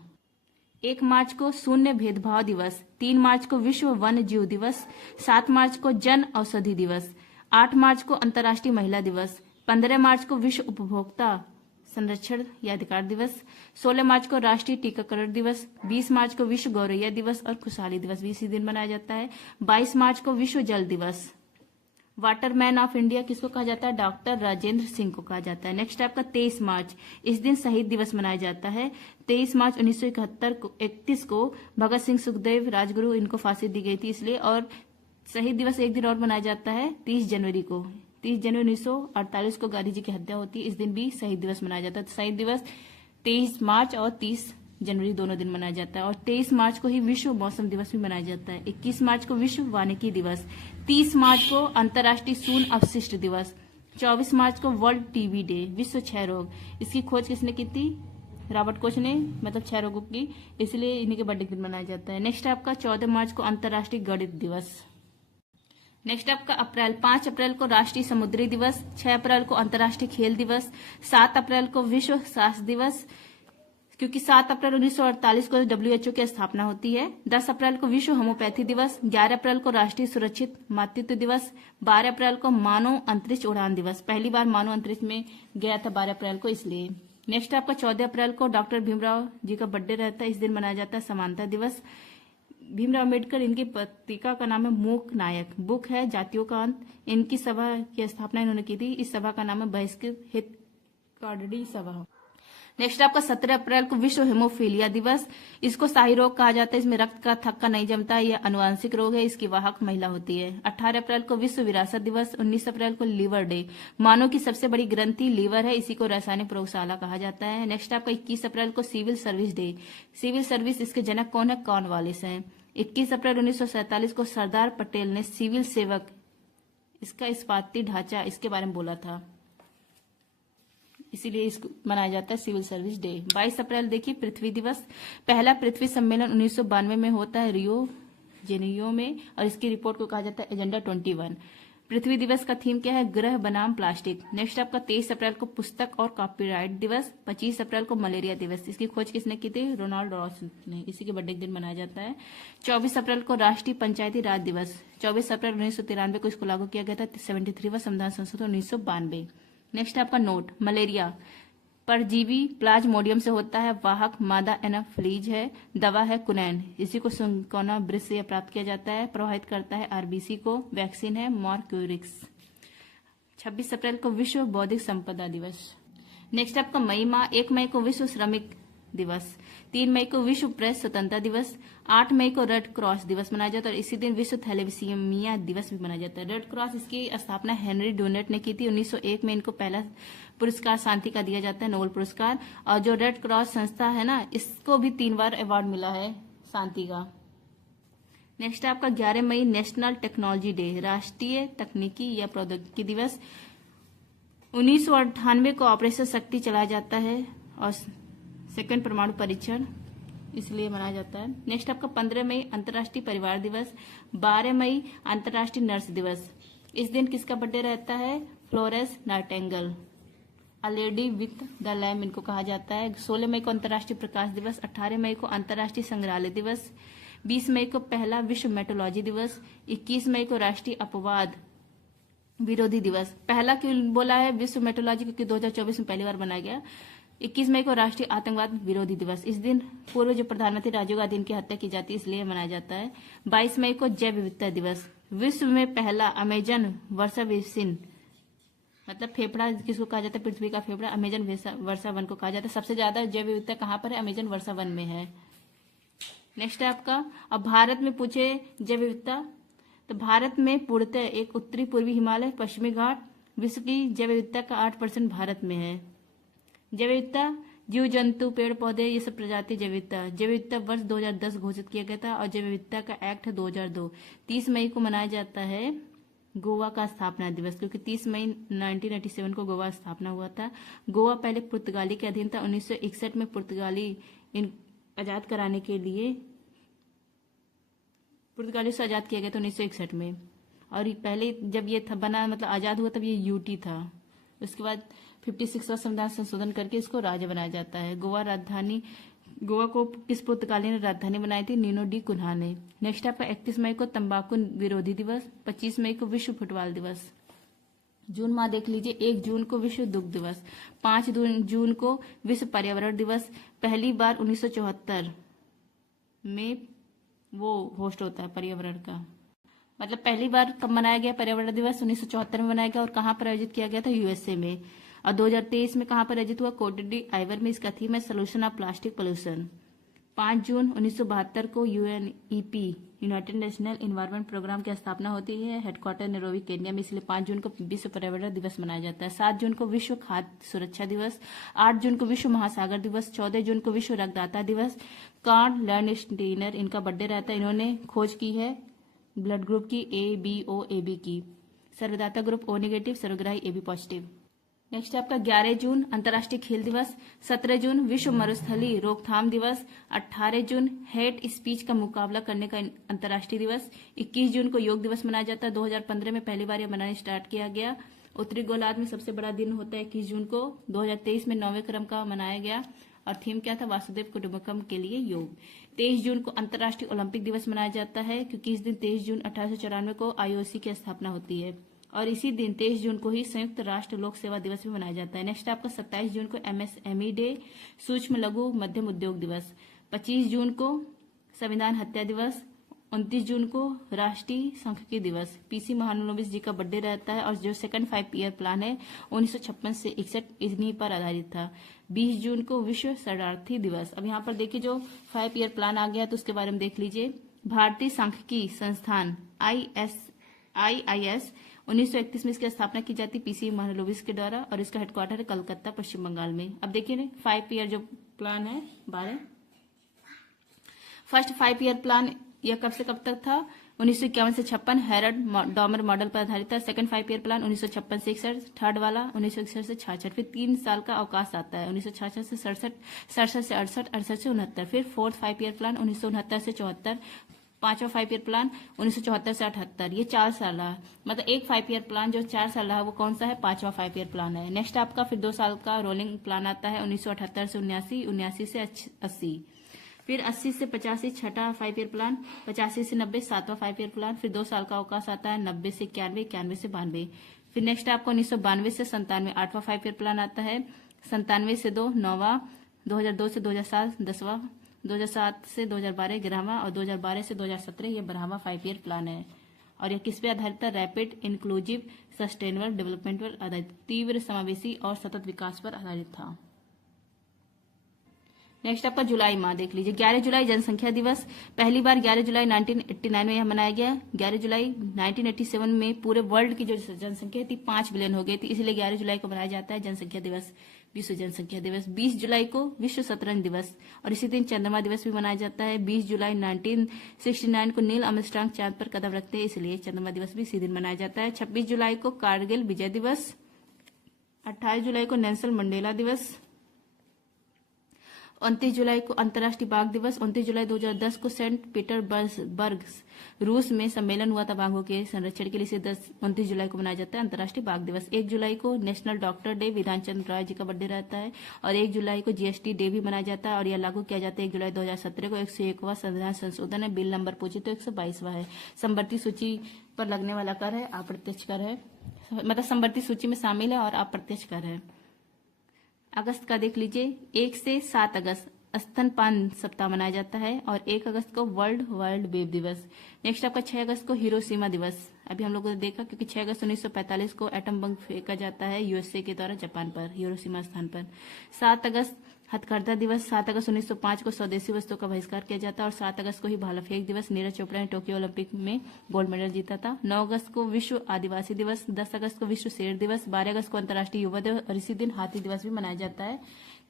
1 मार्च को शून्य भेदभाव दिवस, 3 मार्च को विश्व वन्य जीव दिवस, 7 मार्च को जन औषधि दिवस, 8 मार्च को अंतर्राष्ट्रीय महिला दिवस, 15 मार्च को विश्व उपभोक्ता संरक्षण या अधिकार दिवस, 16 मार्च को राष्ट्रीय टीकाकरण दिवस, 20 मार्च को विश्व गौरैया दिवस और खुशहाली दिवस भी इसी दिन मनाया जाता है। 22 मार्च को विश्व जल दिवस। वाटरमैन ऑफ इंडिया किसको कहा जाता है? डॉक्टर राजेंद्र सिंह को कहा जाता है। नेक्स्ट आपका 23 मार्च, इस दिन शहीद दिवस मनाया जाता है। 23 मार्च 1931 को भगत सिंह, सुखदेव, राजगुरु इनको फांसी दी गई थी इसलिए। और शहीद दिवस एक दिन और मनाया जाता है 30 जनवरी को। 30 जनवरी 1948 को गांधी जी की हत्या होती है। इस दिन भी शहीद दिवस मनाया जाता है। शहीद दिवस 23 मार्च और 30 जनवरी दोनों दिन मनाया जाता है। और 23 मार्च को ही विश्व मौसम दिवस भी मनाया जाता है। 21 मार्च को विश्व वानिकी दिवस, 30 मार्च को अंतर्राष्ट्रीय शून्य अपशिष्ट दिवस, 24 मार्च को वर्ल्ड टीबी डे, विश्व क्षय रोग। इसकी खोज किसने की थी? रॉबर्ट कोच ने, मतलब क्षय रोगों की, इसलिए इन्हीं के बर्थडे दिन मनाया जाता है। नेक्स्ट आपका 14 मार्च को अंतर्राष्ट्रीय गणित दिवस। नेक्स्ट आपका अप्रैल, 5 अप्रैल को राष्ट्रीय समुद्री दिवस, 6 अप्रैल को अंतर्राष्ट्रीय खेल दिवस, 7 अप्रैल को विश्व स्वास्थ्य दिवस, क्योंकि 7 अप्रैल 1948 को WHO की स्थापना होती है। 10 अप्रैल को विश्व होम्योपैथी दिवस, 11 अप्रैल को राष्ट्रीय सुरक्षित मातृत्व दिवस, 12 अप्रैल को मानव अंतरिक्ष उड़ान दिवस। पहली बार मानव अंतरिक्ष में गया था 12 अप्रैल को, इसलिए। नेक्स्ट आपका 14 अप्रैल को डॉक्टर भीमराव जी का बर्थडे रहता है। इस दिन मनाया जाता है समानता दिवस। भीमराव अम्बेडकर, इनकी पत्रिका का नाम है मूक नायक, बुक है जातियों का अंत। इनकी सभा की स्थापना इन्होंने की थी। इस सभा का नाम है बहिष्कृत हितकांडी सभा। नेक्स्ट आपका 17 अप्रैल को विश्व हेमोफीलिया दिवस। इसको शाही रोग कहा जाता है। इसमें रक्त का थक्का नहीं जमता। यह अनुवांशिक रोग है। इसकी वाहक महिला होती है। 18 अप्रैल को विश्व विरासत दिवस। 19 अप्रैल को लीवर डे। मानव की सबसे बड़ी ग्रंथि लीवर है, इसी को रासायनिक प्रयोगशाला कहा जाता है। नेक्स्ट आपका 21 अप्रैल को civil service day. Civil service, इसके जनक कौन है? कॉर्नवालिस हैं। 21 अप्रैल 1947 को सरदार पटेल ने सिविल सेवक, इसका इस्पाती ढांचा, इसके बारे में बोला था, इसीलिए इसको मनाया जाता है सिविल सर्विस डे। 22 अप्रैल देखिए पृथ्वी दिवस। पहला पृथ्वी सम्मेलन 1992 में होता है रियो जेनेरियो में, और इसकी रिपोर्ट को कहा जाता है एजेंडा 21। पृथ्वी दिवस का थीम क्या है? ग्रह बनाम प्लास्टिक। नेक्स्ट आपका 23 अप्रैल को पुस्तक और कॉपीराइट दिवस। 25 अप्रैल को मलेरिया दिवस। इसकी खोज किसने की थी? रोनाल्ड रॉस ने। इसी के बर्थडे के दिन मनाया जाता है। 24 अप्रैल को राष्ट्रीय पंचायती राज दिवस। 24 अप्रैल 1993 को इसको लागू किया गया था। 73वां संविधान संशोधन 1992। नेक्स्ट आपका नोट, मलेरिया परजीवी प्लाज्मोडियम से होता है। वाहक मादा एनाफ्लीज है। दवा है कुनैन। इसी को सिंकोना वृक्ष से प्राप्त किया जाता है। प्रभावित करता है आरबीसी को। वैक्सीन है मॉर्क्यूरिक्स। 26 अप्रैल को विश्व बौद्धिक संपदा दिवस। नेक्स्ट आपका मई माह, 1 मई को विश्व श्रमिक दिवस, 3 मई को विश्व प्रेस स्वतंत्रता दिवस, 8 मई को रेड क्रॉस दिवस मनाया जाता है और इसी दिन विश्व थैलेसीमिया दिवस भी मनाया जाता है। रेड क्रॉस, इसकी स्थापना हेनरी डोनेट ने की थी। 1901 में इनको पहला पुरस्कार शांति का दिया जाता है, नोबेल पुरस्कार। और जो रेड क्रॉस संस्था है ना, इसको भी 3 बार अवार्ड मिला है शांति का। नेक्स्ट आपका 11 मई नेशनल टेक्नोलॉजी डे, राष्ट्रीय तकनीकी या प्रौद्योगिकी दिवस। 1998 को ऑपरेशन शक्ति चलाया जाता है और सेकंड परमाणु परीक्षण इसलिए मनाया जाता है। नेक्स्ट आपका 15 मई अंतर्राष्ट्रीय परिवार दिवस, 12 मई अंतर्राष्ट्रीय नर्स दिवस। इस दिन किसका बर्थडे रहता है? Florence Nightingale, a lady with the lamp इनको कहा जाता है। 16 मई को अंतर्राष्ट्रीय प्रकाश दिवस, 18 मई को अंतर्राष्ट्रीय संग्रहालय दिवस, 20 मई को पहला विश्व मेट्रोलॉजी दिवस, 21 मई को राष्ट्रीय अपवाद विरोधी दिवस। पहला क्यों बोला है विश्व मेट्रोलॉजी? क्योंकि 2024 में पहली बार बनाया गया। 21 मई को राष्ट्रीय आतंकवाद विरोधी दिवस। इस दिन पूर्व जो प्रधानमंत्री राजीव गांधी इनकी हत्या की जाती है, इसलिए मनाया जाता है। 22 मई को जैव विविधता दिवस। विश्व में पहला अमेजन वर्षा बेसिन, मतलब फेफड़ा किसको कहा जाता है? पृथ्वी का फेफड़ा अमेजन वर्षा वन को कहा जाता है। सबसे ज्यादा जैव विविधता कहाँ पर है? अमेजन वर्षा वन में है। नेक्स्ट है आपका, अब भारत में पूछे जैव विविधता, तो भारत में पूर्णतः एक उत्तरी पूर्वी हिमालय, पश्चिमी घाट, विश्व की जैव विविधता का 8% भारत में है। जैव विविधता जीव जंतु पेड़ पौधे ये सब प्रजाति जैव विविधता। जैव विविधता वर्ष 2010 घोषित किया गया था और जैव विविधता का एक्ट 2002। 30 मई को मनाया जाता है गोवा का स्थापना दिवस, क्योंकि 30 मई 1987 को गोवा स्थापना हुआ था। गोवा पहले पुर्तगाली के अधीन था। 1961 में पुर्तगाली आजाद कराने के लिए पुर्तगाली से आजाद किया गया था 1961 में। और पहले जब ये था बना मतलब आजाद हुआ तब ये यूटी था। उसके बाद 56वां संविधान संशोधन करके इसको राज्य बनाया जाता है। गोवा को किस पुर्तगाली ने राजधानी बनाई थी? नीनो डी कुन्हा ने। नेक्स्ट आपका 31 मई को तंबाकू विरोधी दिवस, 25 मई को विश्व फुटबॉल दिवस। जून माह देख लीजिए, 1 जून को विश्व दुग्ध दिवस, 5 जून को विश्व पर्यावरण दिवस। पहली बार 1974 में वो होस्ट होता है पर्यावरण का, मतलब पहली बार कब मनाया गया पर्यावरण दिवस? 1974 में मनाया गया। और कहाँ पर आयोजित किया गया था? यूएसए में। और 2023 में कहाँ पर आयोजित हुआ? कोट डी आइवर में। इसका थीम है सोल्यूशन ऑफ प्लास्टिक पोल्यूशन। 5 जून 1972 को UNEP united national environment programme की स्थापना होती है, हेडक्वार्टर नैरोबी केन्या में, इसलिए 5 जून को विश्व पर्यावरण दिवस मनाया जाता है। 7 जून को विश्व खाद्य सुरक्षा दिवस, 8 जून को विश्व महासागर दिवस, 14 जून को विश्व रक्तदाता दिवस। कार्ल लर्नस्टीनर इनका बर्थडे रहता है। इन्होंने खोज की है ब्लड ग्रुप की ABO-AB की। सर्वदाता ग्रुप O नेगेटिव, सर्वग्राही AB पॉजिटिव। नेक्स्ट है आपका 11 जून अंतर्राष्ट्रीय खेल दिवस, 17 जून विश्व मरुस्थलीय रोकथाम दिवस, 18 जून हेट स्पीच का मुकाबला करने का अंतर्राष्ट्रीय दिवस, 21 जून को योग दिवस मनाया जाता है। 2015 में पहली बार यह मनाना स्टार्ट किया गया। उत्तरी गोलार्ध में सबसे बड़ा दिन होता है 21 जून को। 2023 में 9वें क्रम का मनाया गया और थीम क्या था? वासुदेव कुटुंबकम के लिए योग। 23 जून को अंतर्राष्ट्रीय ओलंपिक दिवस मनाया जाता है, क्योंकि इस दिन 23 जून 1894 को IOC की स्थापना होती है। और इसी दिन 23 जून को ही संयुक्त राष्ट्र लोक सेवा दिवस भी मनाया जाता है। नेक्स्ट आपका 27 जून को MSME डे, सूक्ष्म लघु मध्यम उद्योग दिवस। 25 जून को संविधान हत्या दिवस। 29 जून को राष्ट्रीय सांख्यिकी दिवस। PC महालनोबिस जी का बर्थडे रहता है और जो सेकंड 5 ईयर प्लान है 1956 से 61 इन्हीं पर आधारित था। 20 जून को विश्व शरणार्थी दिवस। अब यहाँ पर देखिए जो 5 ईयर प्लान आ गया तो उसके बारे में देख लीजिए। भारतीय सांख्यिकी संस्थान IIS 1931 में इसकी स्थापना की जाती PC महालनोबिस के द्वारा और इसका हेडक्वार्टर है कलकत्ता, पश्चिम बंगाल में। अब देखिए 5 ईयर जो प्लान है 12 फर्स्ट 5 ईयर प्लान यह कब से कब तक था? 1951 से 56 हेरल्ड डॉमर मॉडल पर आधारित था। सेकंड 5 ईयर प्लान 1956 से 61, थर्ड वाला 1961 से 66, फिर 3 साल का अवकाश आता है 1966 से 67, 67 से 68, 68 से 69, फिर फोर्थ 5 ईयर प्लान 1969 से 74, पांचवा 5 ईयर प्लान 1974 से 78। ये 4 साल रहा, मतलब एक 5 ईयर प्लान जो 4 साल रहा वो कौन सा है? 5वां 5 ईयर प्लान है। नेक्स्ट आपका फिर 2 साल का रोलिंग प्लान आता है 1978 से 79, 79 से 80, फिर 80 से 85 छठा 5 ईयर प्लान, 85 से 90 7वां 5 ईयर प्लान, फिर 2 साल का अवकाश आता है 90 से 91, 91 से 92, फिर नेक्स्ट आपको 1992 से 97 8वां 5 ईयर प्लान आता है, 97 से 2 9वां, 2002 से 2007 10वां, 2007 से 2012 11वां और 2012 से 2017 ये 12वां 5 ईयर प्लान है। और यह किस पे आधारित था? रैपिड इंक्लूसिव सस्टेनेबल डेवलपमेंट पर आधारित, तीव्र समावेशी और सतत विकास पर आधारित था। नेक्स्ट आपका जुलाई माह देख लीजिए। 11 जुलाई जनसंख्या दिवस, पहली बार 11 जुलाई 1989 में यह मनाया गया। 11 जुलाई 1987 में पूरे वर्ल्ड की जो जनसंख्या थी 5 बिलियन हो गई थी, इसलिए 11 जुलाई को मनाया जाता है जनसंख्या दिवस, विश्व जनसंख्या दिवस। 20 जुलाई को विश्व शतरंज दिवस और इसी दिन चंद्रमा दिवस भी मनाया जाता है। 20 जुलाई 1969 को नील आर्मस्ट्रांग चांद पर कदम रखते हैं, इसलिए चंद्रमा दिवस भी इसी दिन मनाया जाता है। 26 जुलाई को कारगिल विजय दिवस, 28 जुलाई को नेल्सन मंडेला दिवस, 29 जुलाई को अंतर्राष्ट्रीय बाघ दिवस, 29 जुलाई 2010 को सेंट पीटर्सबर्ग रूस में सम्मेलन हुआ था बाघों के संरक्षण के लिए, इसे 29 जुलाई को मनाया जाता है अंतर्राष्ट्रीय बाघ दिवस। 1 जुलाई को national doctor day, Bidhan Chandra Rai ji का बर्थडे रहता है और 1 जुलाई को GST डे भी मनाया जाता है और यह लागू किया जाता है 1 जुलाई 2017 को। 101वां संविधान संशोधन है, बिल नंबर पूछे तो 122वां है। संवर्ती सूची पर लगने वाला कर है अप्रत्यक्ष कर है, मतलब संवर्ती सूची में शामिल है और अप्रत्यक्ष कर है। अगस्त का देख लीजिए, 1 से 7 अगस्त स्तनपान सप्ताह मनाया जाता है और 1 अगस्त को वर्ल्ड वेब दिवस। नेक्स्ट आपका 6 अगस्त को हिरोशिमा दिवस, अभी हम लोगों ने देखा क्योंकि 6 अगस्त 1945 को एटम बम फेंका जाता है USA के द्वारा जापान पर, हिरोशिमा स्थान पर। 7 अगस्त हथकरघा दिवस, 7 अगस्त 1905 को स्वदेशी वस्तुओं का बहिष्कार किया जाता है और 7 अगस्त को ही भाला फेंक दिवस, नीरज चोपड़ा ने टोक्यो ओलंपिक में गोल्ड मेडल जीता था। 9 अगस्त को विश्व आदिवासी दिवस, 10 अगस्त को विश्व शेर दिवस, 12 अगस्त को अंतर्राष्ट्रीय युवा दिवस और इसी दिन हाथी दिवस भी मनाया जाता है।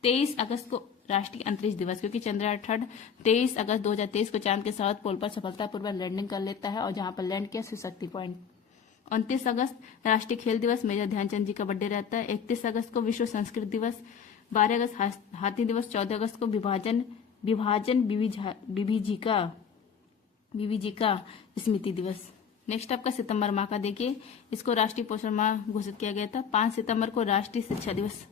23 अगस्त को राष्ट्रीय अंतरिक्ष दिवस, क्योंकि चंद्रयान 23 अगस्त 2023 को चांद के साउथ पोल पर सफलतापूर्वक लैंडिंग कर लेता है और जहां पर लैंड किया शिव शक्ति पॉइंट। 29 अगस्त राष्ट्रीय खेल दिवस, मेजर ध्यानचंद जी का बर्थडे रहता है। 31 अगस्त को विश्व संस्कृत दिवस। 12 अगस्त हाथी दिवस। 14 अगस्त को विभाजन विभीजिका स्मृति दिवस। नेक्स्ट आपका सितंबर माह का देखिए, इसको राष्ट्रीय पोषण माह घोषित किया गया था। 5 सितंबर को राष्ट्रीय शिक्षा दिवस।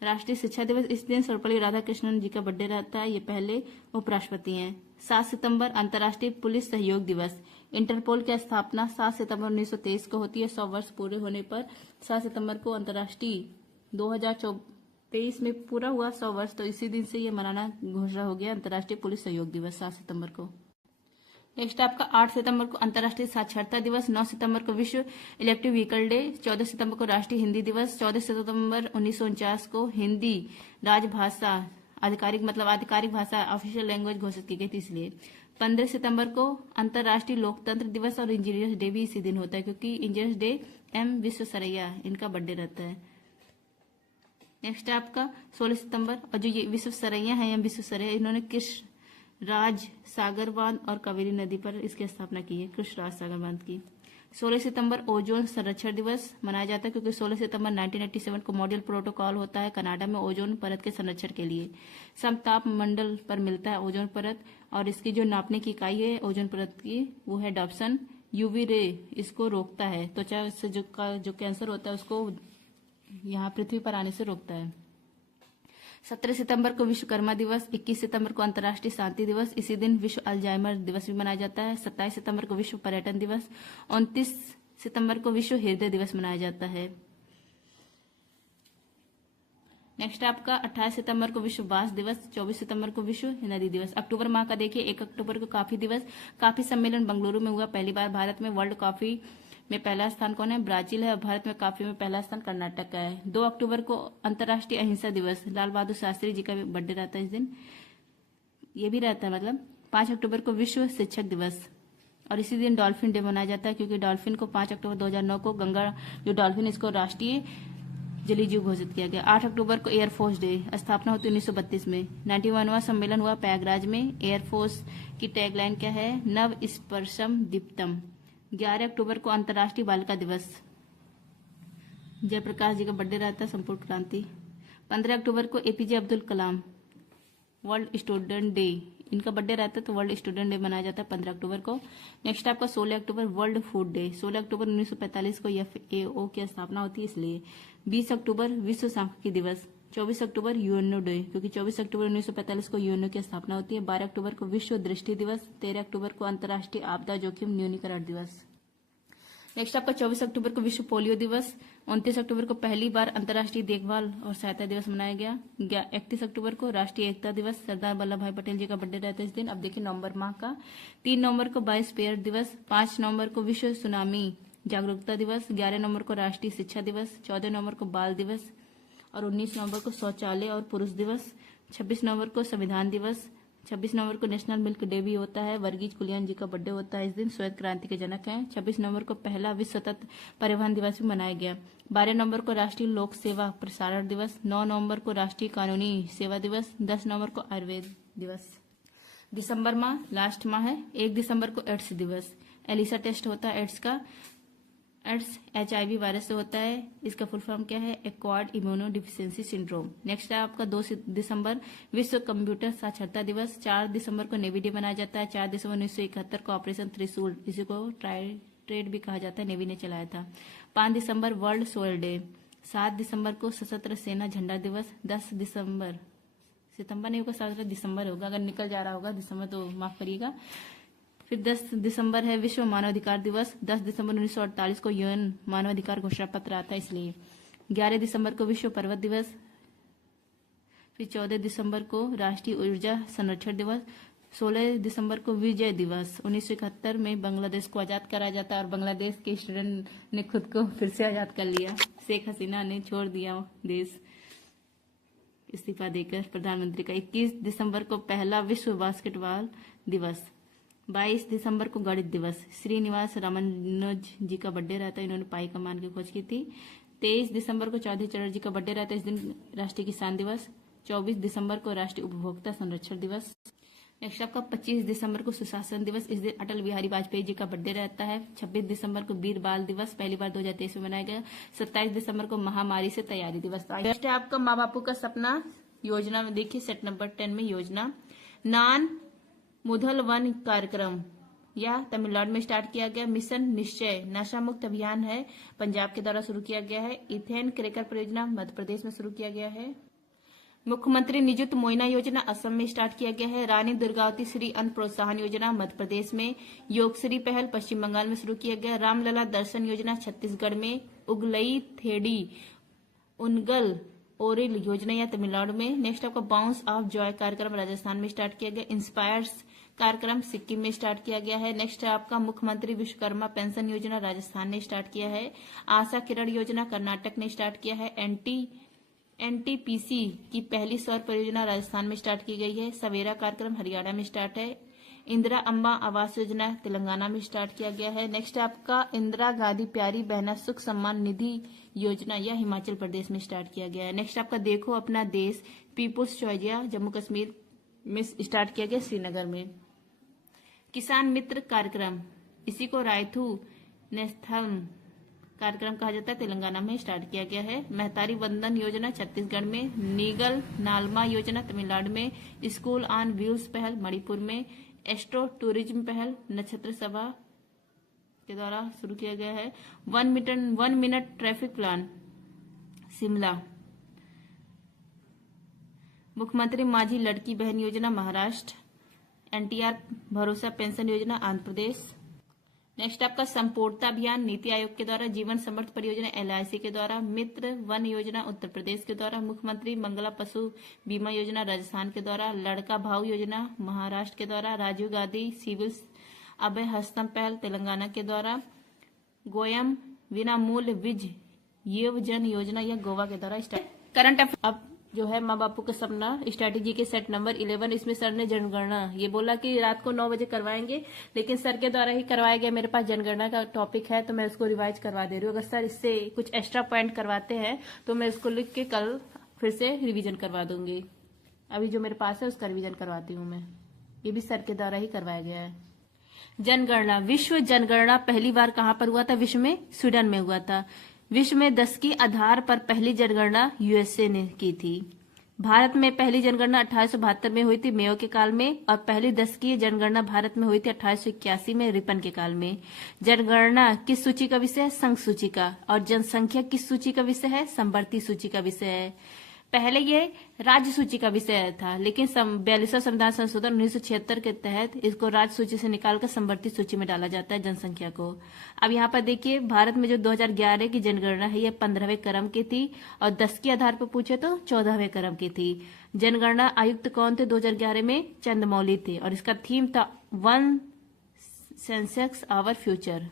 राष्ट्रीय शिक्षा दिवस, इस दिन सर्वपल्ली राधाकृष्णन जी का बर्थडे रहता है, ये पहले उपराष्ट्रपति हैं। 7 सितंबर अंतर्राष्ट्रीय पुलिस सहयोग दिवस। इंटरपोल की स्थापना 7 सितंबर 1923 को होती है। 100 वर्ष पूरे होने पर 7 सितंबर को अंतर्राष्ट्रीय 2023 में पूरा हुआ 100 वर्ष, तो इसी दिन से ये मनाना घोषणा हो गया अंतर्राष्ट्रीय पुलिस सहयोग दिवस 7 सितंबर को। नेक्स्ट आपका 8 सितंबर को अंतर्राष्ट्रीय साक्षरता दिवस। 9 सितंबर को विश्व इलेक्ट्रिक व्हीकल डे। 14 सितंबर को राष्ट्रीय हिंदी दिवस। 14 सितंबर 1949 को हिंदी राजभाषा आधिकारिक भाषा ऑफिशियल लैंग्वेज घोषित की गई थी, इसलिए। 15 सितंबर को अंतर्राष्ट्रीय लोकतंत्र दिवस और इंजीनियर्स डे भी इसी दिन होता है, क्योंकि इंजीनियर्स डे एम विश्वेश्वरैया इनका बर्थडे रहता है। नेक्स्ट आपका 16 सितंबर, और जो ये विश्वेश्वरैया है एम विश्वेश्वरैया, इन्होंने कृष्ण राज सागर बांध और कावेरी नदी पर इसकी स्थापना की है, कृष्ण राज सागर बांध की। 16 सितंबर ओजोन संरक्षण दिवस मनाया जाता है, क्योंकि 16 सितंबर 1987 को मॉडल प्रोटोकॉल होता है कनाडा में ओजोन परत के संरक्षण के लिए। समताप मंडल पर मिलता है ओजोन परत, और इसकी जो नापने की इकाई है ओजोन परत की वो है डॉप्सन। यूवी रे इसको रोकता है, त्वचा से जो कैंसर होता है उसको यहाँ पृथ्वी पर आने से रोकता है। 17 सितंबर को विश्वकर्मा दिवस। 21 सितंबर को अंतर्राष्ट्रीय शांति दिवस, इसी दिन विश्व अल्जाइमर दिवस भी मनाया जाता है। 27 सितंबर को विश्व पर्यटन दिवस। 29 सितंबर को विश्व हृदय दिवस मनाया जाता है। नेक्स्ट आपका 28 सितंबर को विश्व बांस दिवस। 24 सितंबर को विश्व नदी दिवस। अक्टूबर माह का देखिए, 1 अक्टूबर को कॉफी दिवस। कॉफी सम्मेलन बेंगलुरु में हुआ पहली बार। भारत में वर्ल्ड कॉफी में पहला स्थान कौन है? ब्राजील है, और भारत में कॉफी में पहला स्थान कर्नाटक का है। 2 अक्टूबर को अंतर्राष्ट्रीय अहिंसा दिवस, लाल बहादुर शास्त्री जी का बर्थडे रहता है इस दिन, ये भी रहता है मतलब। 5 अक्टूबर को विश्व शिक्षक दिवस, और इसी दिन डॉल्फिन डे मनाया जाता है, क्योंकि डॉल्फिन को 5 अक्टूबर 2009 को गंगा जो डॉल्फिन इसको राष्ट्रीय जलीय जीव घोषित किया गया। 8 अक्टूबर को एयरफोर्स डे, स्थापना होती 1932 में। 91वां सम्मेलन हुआ प्रयागराज में। एयरफोर्स की टैगलाइन क्या है? नव स्पर्शम दीप्तम। 11 अक्टूबर को अंतर्राष्ट्रीय बालिका दिवस, जयप्रकाश जी का बर्थडे रहता है, संपूर्ण क्रांति। 15 अक्टूबर को APJ Abdul Kalam world student day, इनका बर्थडे रहता है, तो वर्ल्ड स्टूडेंट डे मनाया जाता है 15 अक्टूबर को। नेक्स्ट आपका 16 अक्टूबर वर्ल्ड फूड डे। 16 अक्टूबर 1945 को FAO की स्थापना होती है, इसलिए। 20 अक्टूबर विश्व सांख्यिकी दिवस। 24 अक्टूबर यूएनओ डे, क्योंकि 24 अक्टूबर 1945 को यूएनओ की स्थापना होती है। 12 अक्टूबर को विश्व दृष्टि दिवस। 13 अक्टूबर को अंतर्राष्ट्रीय आपदा जोखिम न्यूनीकरण दिवस। नेक्स्ट आपका 24 अक्टूबर को विश्व पोलियो दिवस। 29 अक्टूबर को पहली बार अंतर्राष्ट्रीय देखभाल और सहायता दिवस मनाया गया। 31 अक्टूबर को राष्ट्रीय एकता दिवस, सरदार वल्लभ भाई पटेल जी का बर्थडे रहता है इस दिन। अब देखिए नवंबर माह का। 3 नवंबर को बायोस्फीयर दिवस। 5 नवंबर को विश्व सुनामी जागरूकता दिवस। 11 नवंबर को राष्ट्रीय शिक्षा दिवस। 14 नवंबर को बाल दिवस, और 19 नवंबर को शौचालय और पुरुष दिवस। 26 नवंबर को संविधान दिवस। 26 नवंबर को नेशनल मिल्क डे भी होता है। वर्गीज कुरियन जी का बर्थडे होता है इस दिन, श्वेत क्रांति के जनक हैं। 26 नवंबर को पहला विश्व तट परिवहन दिवस भी मनाया गया। 12 नवंबर को राष्ट्रीय लोक सेवा प्रसारण दिवस। 9 नवंबर को राष्ट्रीय कानूनी सेवा दिवस। 10 नवंबर को आयुर्वेद दिवस। दिसंबर माह लास्ट माह है। 1 दिसंबर को एड्स दिवस। एलिसा टेस्ट होता है एड्स का। एड्स HIV वायरस से होता है, इसका फुल फॉर्म क्या है? Acquired immuno deficiency syndrome. Next है आपका 2 दिसंबर विश्व कंप्यूटर साक्षरता दिवस। 4 दिसंबर को नेवी डे मनाया जाता है। 4 दिसंबर 1971 को ऑपरेशन त्रिशूल, इसी को ट्रेड भी कहा जाता है, नेवी ने चलाया था। 5 दिसंबर वर्ल्ड सोयल डे। 7 दिसंबर को सशस्त्र सेना झंडा दिवस। 10 दिसंबर, सितंबर नहीं होगा, 7 दिसंबर होगा, अगर निकल जा रहा होगा दिसंबर तो माफ करिएगा। फिर 10 दिसंबर है विश्व मानवाधिकार दिवस। 10 दिसंबर 1948 को यूएन मानवाधिकार घोषणा पत्र आता है, इसलिए। 11 दिसंबर को विश्व पर्वत दिवस। फिर 14 दिसंबर को राष्ट्रीय ऊर्जा संरक्षण दिवस। 16 दिसंबर को विजय दिवस। 1971 में बांग्लादेश को आजाद कराया जाता है, और बांग्लादेश के स्टूडेंट ने खुद को फिर से आजाद कर लिया। शेख हसीना ने छोड़ दिया देश इस्तीफा देकर प्रधानमंत्री का। 21 दिसंबर को पहला विश्व बास्केटबॉल दिवस। 22 दिसंबर को गणित दिवस। श्रीनिवास रामानुज जी का बर्थडे रहता है, इन्होंने पाई कमान की खोज की थी। 23 दिसंबर को चौधरी चटर्जी का बर्थडे रहता है, इस दिन राष्ट्रीय किसान दिवस। 24 दिसंबर को राष्ट्रीय उपभोक्ता संरक्षण दिवस। नेक्स्ट आपका 25 दिसंबर को सुशासन दिवस, इस दिन अटल बिहारी वाजपेयी जी का बर्थडे रहता है। 26 दिसंबर को वीर बाल दिवस, पहली बार 2023 में मनाया गया। 27 दिसंबर को महामारी से तैयारी दिवस। नेक्स्ट है आपका माँ बापू का सपना योजना में देखिए सेट नंबर 10 में योजना नान मुधल वन कार्यक्रम या तमिलनाडु में स्टार्ट किया गया। मिशन निश्चय नशा मुक्त अभियान है, पंजाब के द्वारा शुरू किया गया है। इथेन क्रैकर परियोजना मध्य प्रदेश में शुरू किया गया है। मुख्यमंत्री निजुत मोइना योजना असम में स्टार्ट किया गया है। रानी दुर्गावती श्री अन्न प्रोत्साहन योजना मध्य प्रदेश में। योगश्री पहल पश्चिम बंगाल में शुरू किया गया। रामलला दर्शन योजना छत्तीसगढ़ में। उगलई थेड़ी उनगल ओरिल योजना या तमिलनाडु में। नेक्स्ट आपका बाउंस ऑफ जॉय कार्यक्रम राजस्थान में स्टार्ट किया गया। इंस्पायर्स कार्यक्रम सिक्किम में स्टार्ट किया गया है। नेक्स्ट है आपका मुख्यमंत्री विश्वकर्मा पेंशन योजना राजस्थान ने स्टार्ट किया है। आशा किरण योजना कर्नाटक ने स्टार्ट किया है। एनटीपीसी की पहली सौर परियोजना राजस्थान में स्टार्ट की गई है। सवेरा कार्यक्रम हरियाणा में स्टार्ट है। इंदिरा अम्बा आवास योजना तेलंगाना में स्टार्ट किया गया है। नेक्स्ट आपका इंदिरा गांधी प्यारी बहना सुख सम्मान निधि योजना यह हिमाचल प्रदेश में स्टार्ट किया गया है। नेक्स्ट आपका देखो अपना देश पीपुल्स चॉइस जम्मू कश्मीर में स्टार्ट किया गया श्रीनगर में। किसान मित्र कार्यक्रम इसी को रायथू नेस्थम कार्यक्रम कहा जाता है, तेलंगाना में स्टार्ट किया गया है। महतारी वंदन योजना छत्तीसगढ़ में। नीगल नालमा योजना तमिलनाडु में। स्कूल ऑन व्हील्स पहल मणिपुर में। एस्ट्रो टूरिज्म पहल नक्षत्र सभा के द्वारा शुरू किया गया है। 1 मिनट ट्रैफिक प्लान शिमला। मुख्यमंत्री माझी लड़की बहन योजना महाराष्ट्र। एनटीआर भरोसा पेंशन योजना आंध्र प्रदेश। नेक्स्ट आपका संपूर्णता अभियान नीति आयोग के द्वारा। जीवन समर्थ परियोजना एलआईसी के द्वारा। मित्र वन योजना उत्तर प्रदेश के द्वारा। मुख्यमंत्री मंगला पशु बीमा योजना राजस्थान के द्वारा। लड़का भाव योजना महाराष्ट्र के द्वारा। राजीव गांधी सिविल अभय हस्तम पहल तेलंगाना के द्वारा। गोयम विनामूल्य विज युव जन योजना यह गोवा के द्वारा स्टार्ट। करंट अब जो है माँ बापू का सपना स्ट्रैटेजी के सेट नंबर 11, इसमें सर ने जनगणना ये बोला कि रात को 9 बजे करवाएंगे, लेकिन सर के द्वारा ही करवाया गया। मेरे पास जनगणना का टॉपिक है तो मैं उसको रिवाइज करवा दे रही हूँ। अगर सर इससे कुछ एक्स्ट्रा पॉइंट करवाते हैं तो मैं उसको लिख के कल फिर से रिविजन करवा दूंगी। अभी जो मेरे पास है उसका रिविजन करवाती हूँ मैं, ये भी सर के द्वारा ही करवाया गया है। जनगणना विश्व जनगणना पहली बार कहाँ पर हुआ था? विश्व में स्वीडन में हुआ था। विश्व में 10 के आधार पर पहली जनगणना यूएसए ने की थी। भारत में पहली जनगणना 1872 में हुई थी मेयो के काल में, और पहली 10 की जनगणना भारत में हुई थी 1881 में रिपन के काल में। जनगणना किस सूची का विषय है? संघ सूची का। और जनसंख्या किस सूची का विषय है? संवर्ती सूची का विषय है। पहले ये राज्य सूची का विषय था, लेकिन 42वां संविधान संशोधन 1976 के तहत इसको राज्य सूची से निकालकर संवर्ती सूची में डाला जाता है जनसंख्या को। अब यहाँ पर देखिए भारत में जो 2011 की जनगणना है ये 15वें क्रम की थी, और 10 के आधार पर पूछे तो 14वें क्रम की थी। जनगणना आयुक्त कौन थे 2011 में? चंद्रमौली थे, और इसका थीम था one census our future.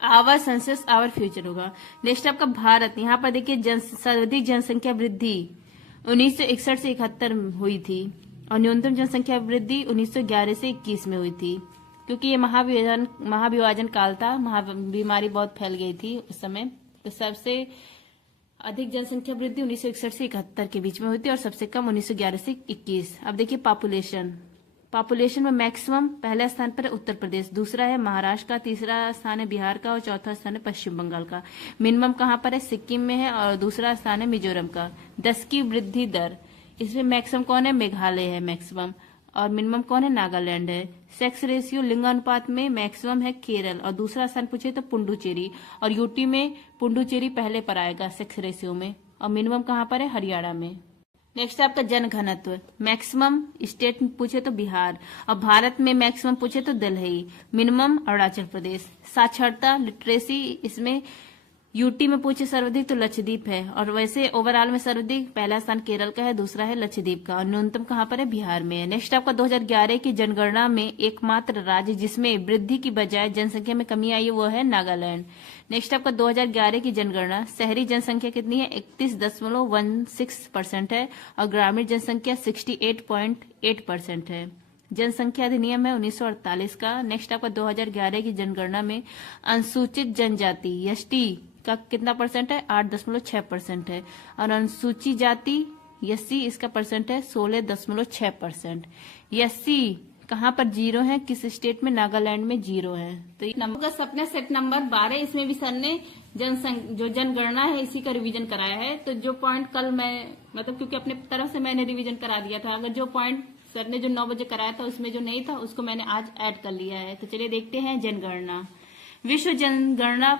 Our census our future होगा। नेक्स्ट आपका भारत, यहाँ पर देखिए सर्वाधिक जनसंख्या वृद्धि 1961 से 71 हुई थी, और न्यूनतम जनसंख्या वृद्धि 1911 से 21 में हुई थी, क्योंकि ये महाविभाजन काल था, बीमारी बहुत फैल गई थी उस समय। तो सबसे अधिक जनसंख्या वृद्धि 1961 से 71 के बीच में हुई थी, और सबसे कम 1911 से 21। अब देखिए पॉपुलेशन में मैक्सिमम पहले स्थान पर है उत्तर प्रदेश, दूसरा है महाराष्ट्र का, तीसरा स्थान है बिहार का, और चौथा स्थान है पश्चिम बंगाल का। मिनिमम कहाँ पर है? सिक्किम में है, और दूसरा स्थान है मिजोरम का। 10 की वृद्धि दर, इसमें मैक्सिमम कौन है? मेघालय है मैक्सिमम, और मिनिमम कौन है? नागालैंड है। सेक्स रेशियो लिंगानुपात में मैक्सिमम है केरल, और दूसरा स्थान पूछे तो पुडुचेरी, और यूटी में पुडुचेरी पहले पर आएगा सेक्स रेशियो में, और मिनिमम कहाँ पर है? हरियाणा में। नेक्स्ट आपका जनघनत्व, मैक्सिमम स्टेट पूछे तो बिहार, और भारत में मैक्सिमम पूछे तो दिल्ली, मिनिमम अरुणाचल प्रदेश। साक्षरता लिटरेसी, इसमें यूटी में पूछे सर्वाधिक तो लक्षद्वीप है, और वैसे ओवरऑल में सर्वाधिक पहला स्थान केरल का है, दूसरा है लक्षद्वीप का, और न्यूनतम कहाँ पर है? बिहार में है। नेक्स्ट आपका 2011 की जनगणना में एकमात्र राज्य जिसमें वृद्धि की बजाय जनसंख्या में कमी आई है वो है नागालैंड। नेक्स्ट आपका 2011 की जनगणना, शहरी जनसंख्या कितनी है? 31.16% है, और ग्रामीण जनसंख्या 68.8% है। जनसंख्या अधिनियम है 1948 का। नेक्स्ट आपका 2011 की जनगणना में अनुसूचित जनजाति एसटी का कितना परसेंट है? 8.6% है। और अनुसूचित जाति एससी इसका परसेंट है 16.6%। एससी कहाँ पर जीरो है? किस स्टेट में? नागालैंड में जीरो है। तो ये नंबर का सपना सेट नंबर 12, इसमें भी सर ने जो जनगणना है इसी का रिवीजन कराया है। तो जो पॉइंट कल मैं मतलब क्योंकि अपने तरफ से मैंने रिवीजन करा दिया था, अगर जो पॉइंट सर ने जो 9 बजे कराया था उसमें जो नहीं था उसको मैंने आज ऐड कर लिया है। तो चलिए देखते हैं जनगणना। विश्व जनगणना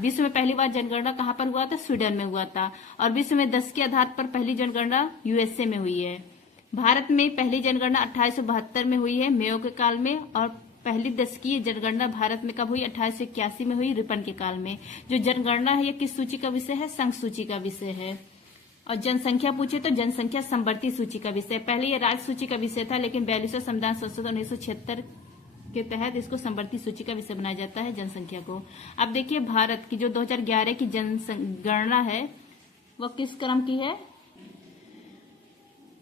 विश्व में पहली बार जनगणना कहाँ पर हुआ था? स्वीडन में हुआ था। और विश्व में 10 के आधार पर पहली जनगणना यूएसए में हुई है। भारत में पहली जनगणना 1872 में हुई है, मेयो के काल में। और पहली दशकीय जनगणना भारत में कब हुई? 1881 में हुई, रिपन के काल में। जो जनगणना है ये किस सूची का विषय है? संघ सूची का विषय है। और जनसंख्या पूछे तो जनसंख्या संवर्ती सूची का विषय। पहले ये राज्य सूची का विषय था, लेकिन 42वां संविधान संशोधन 1976 के तहत इसको संवर्ती सूची का विषय बनाया जाता है जनसंख्या को। अब देखिए भारत की जो 2011 की जनगणना है वो किस क्रम की है?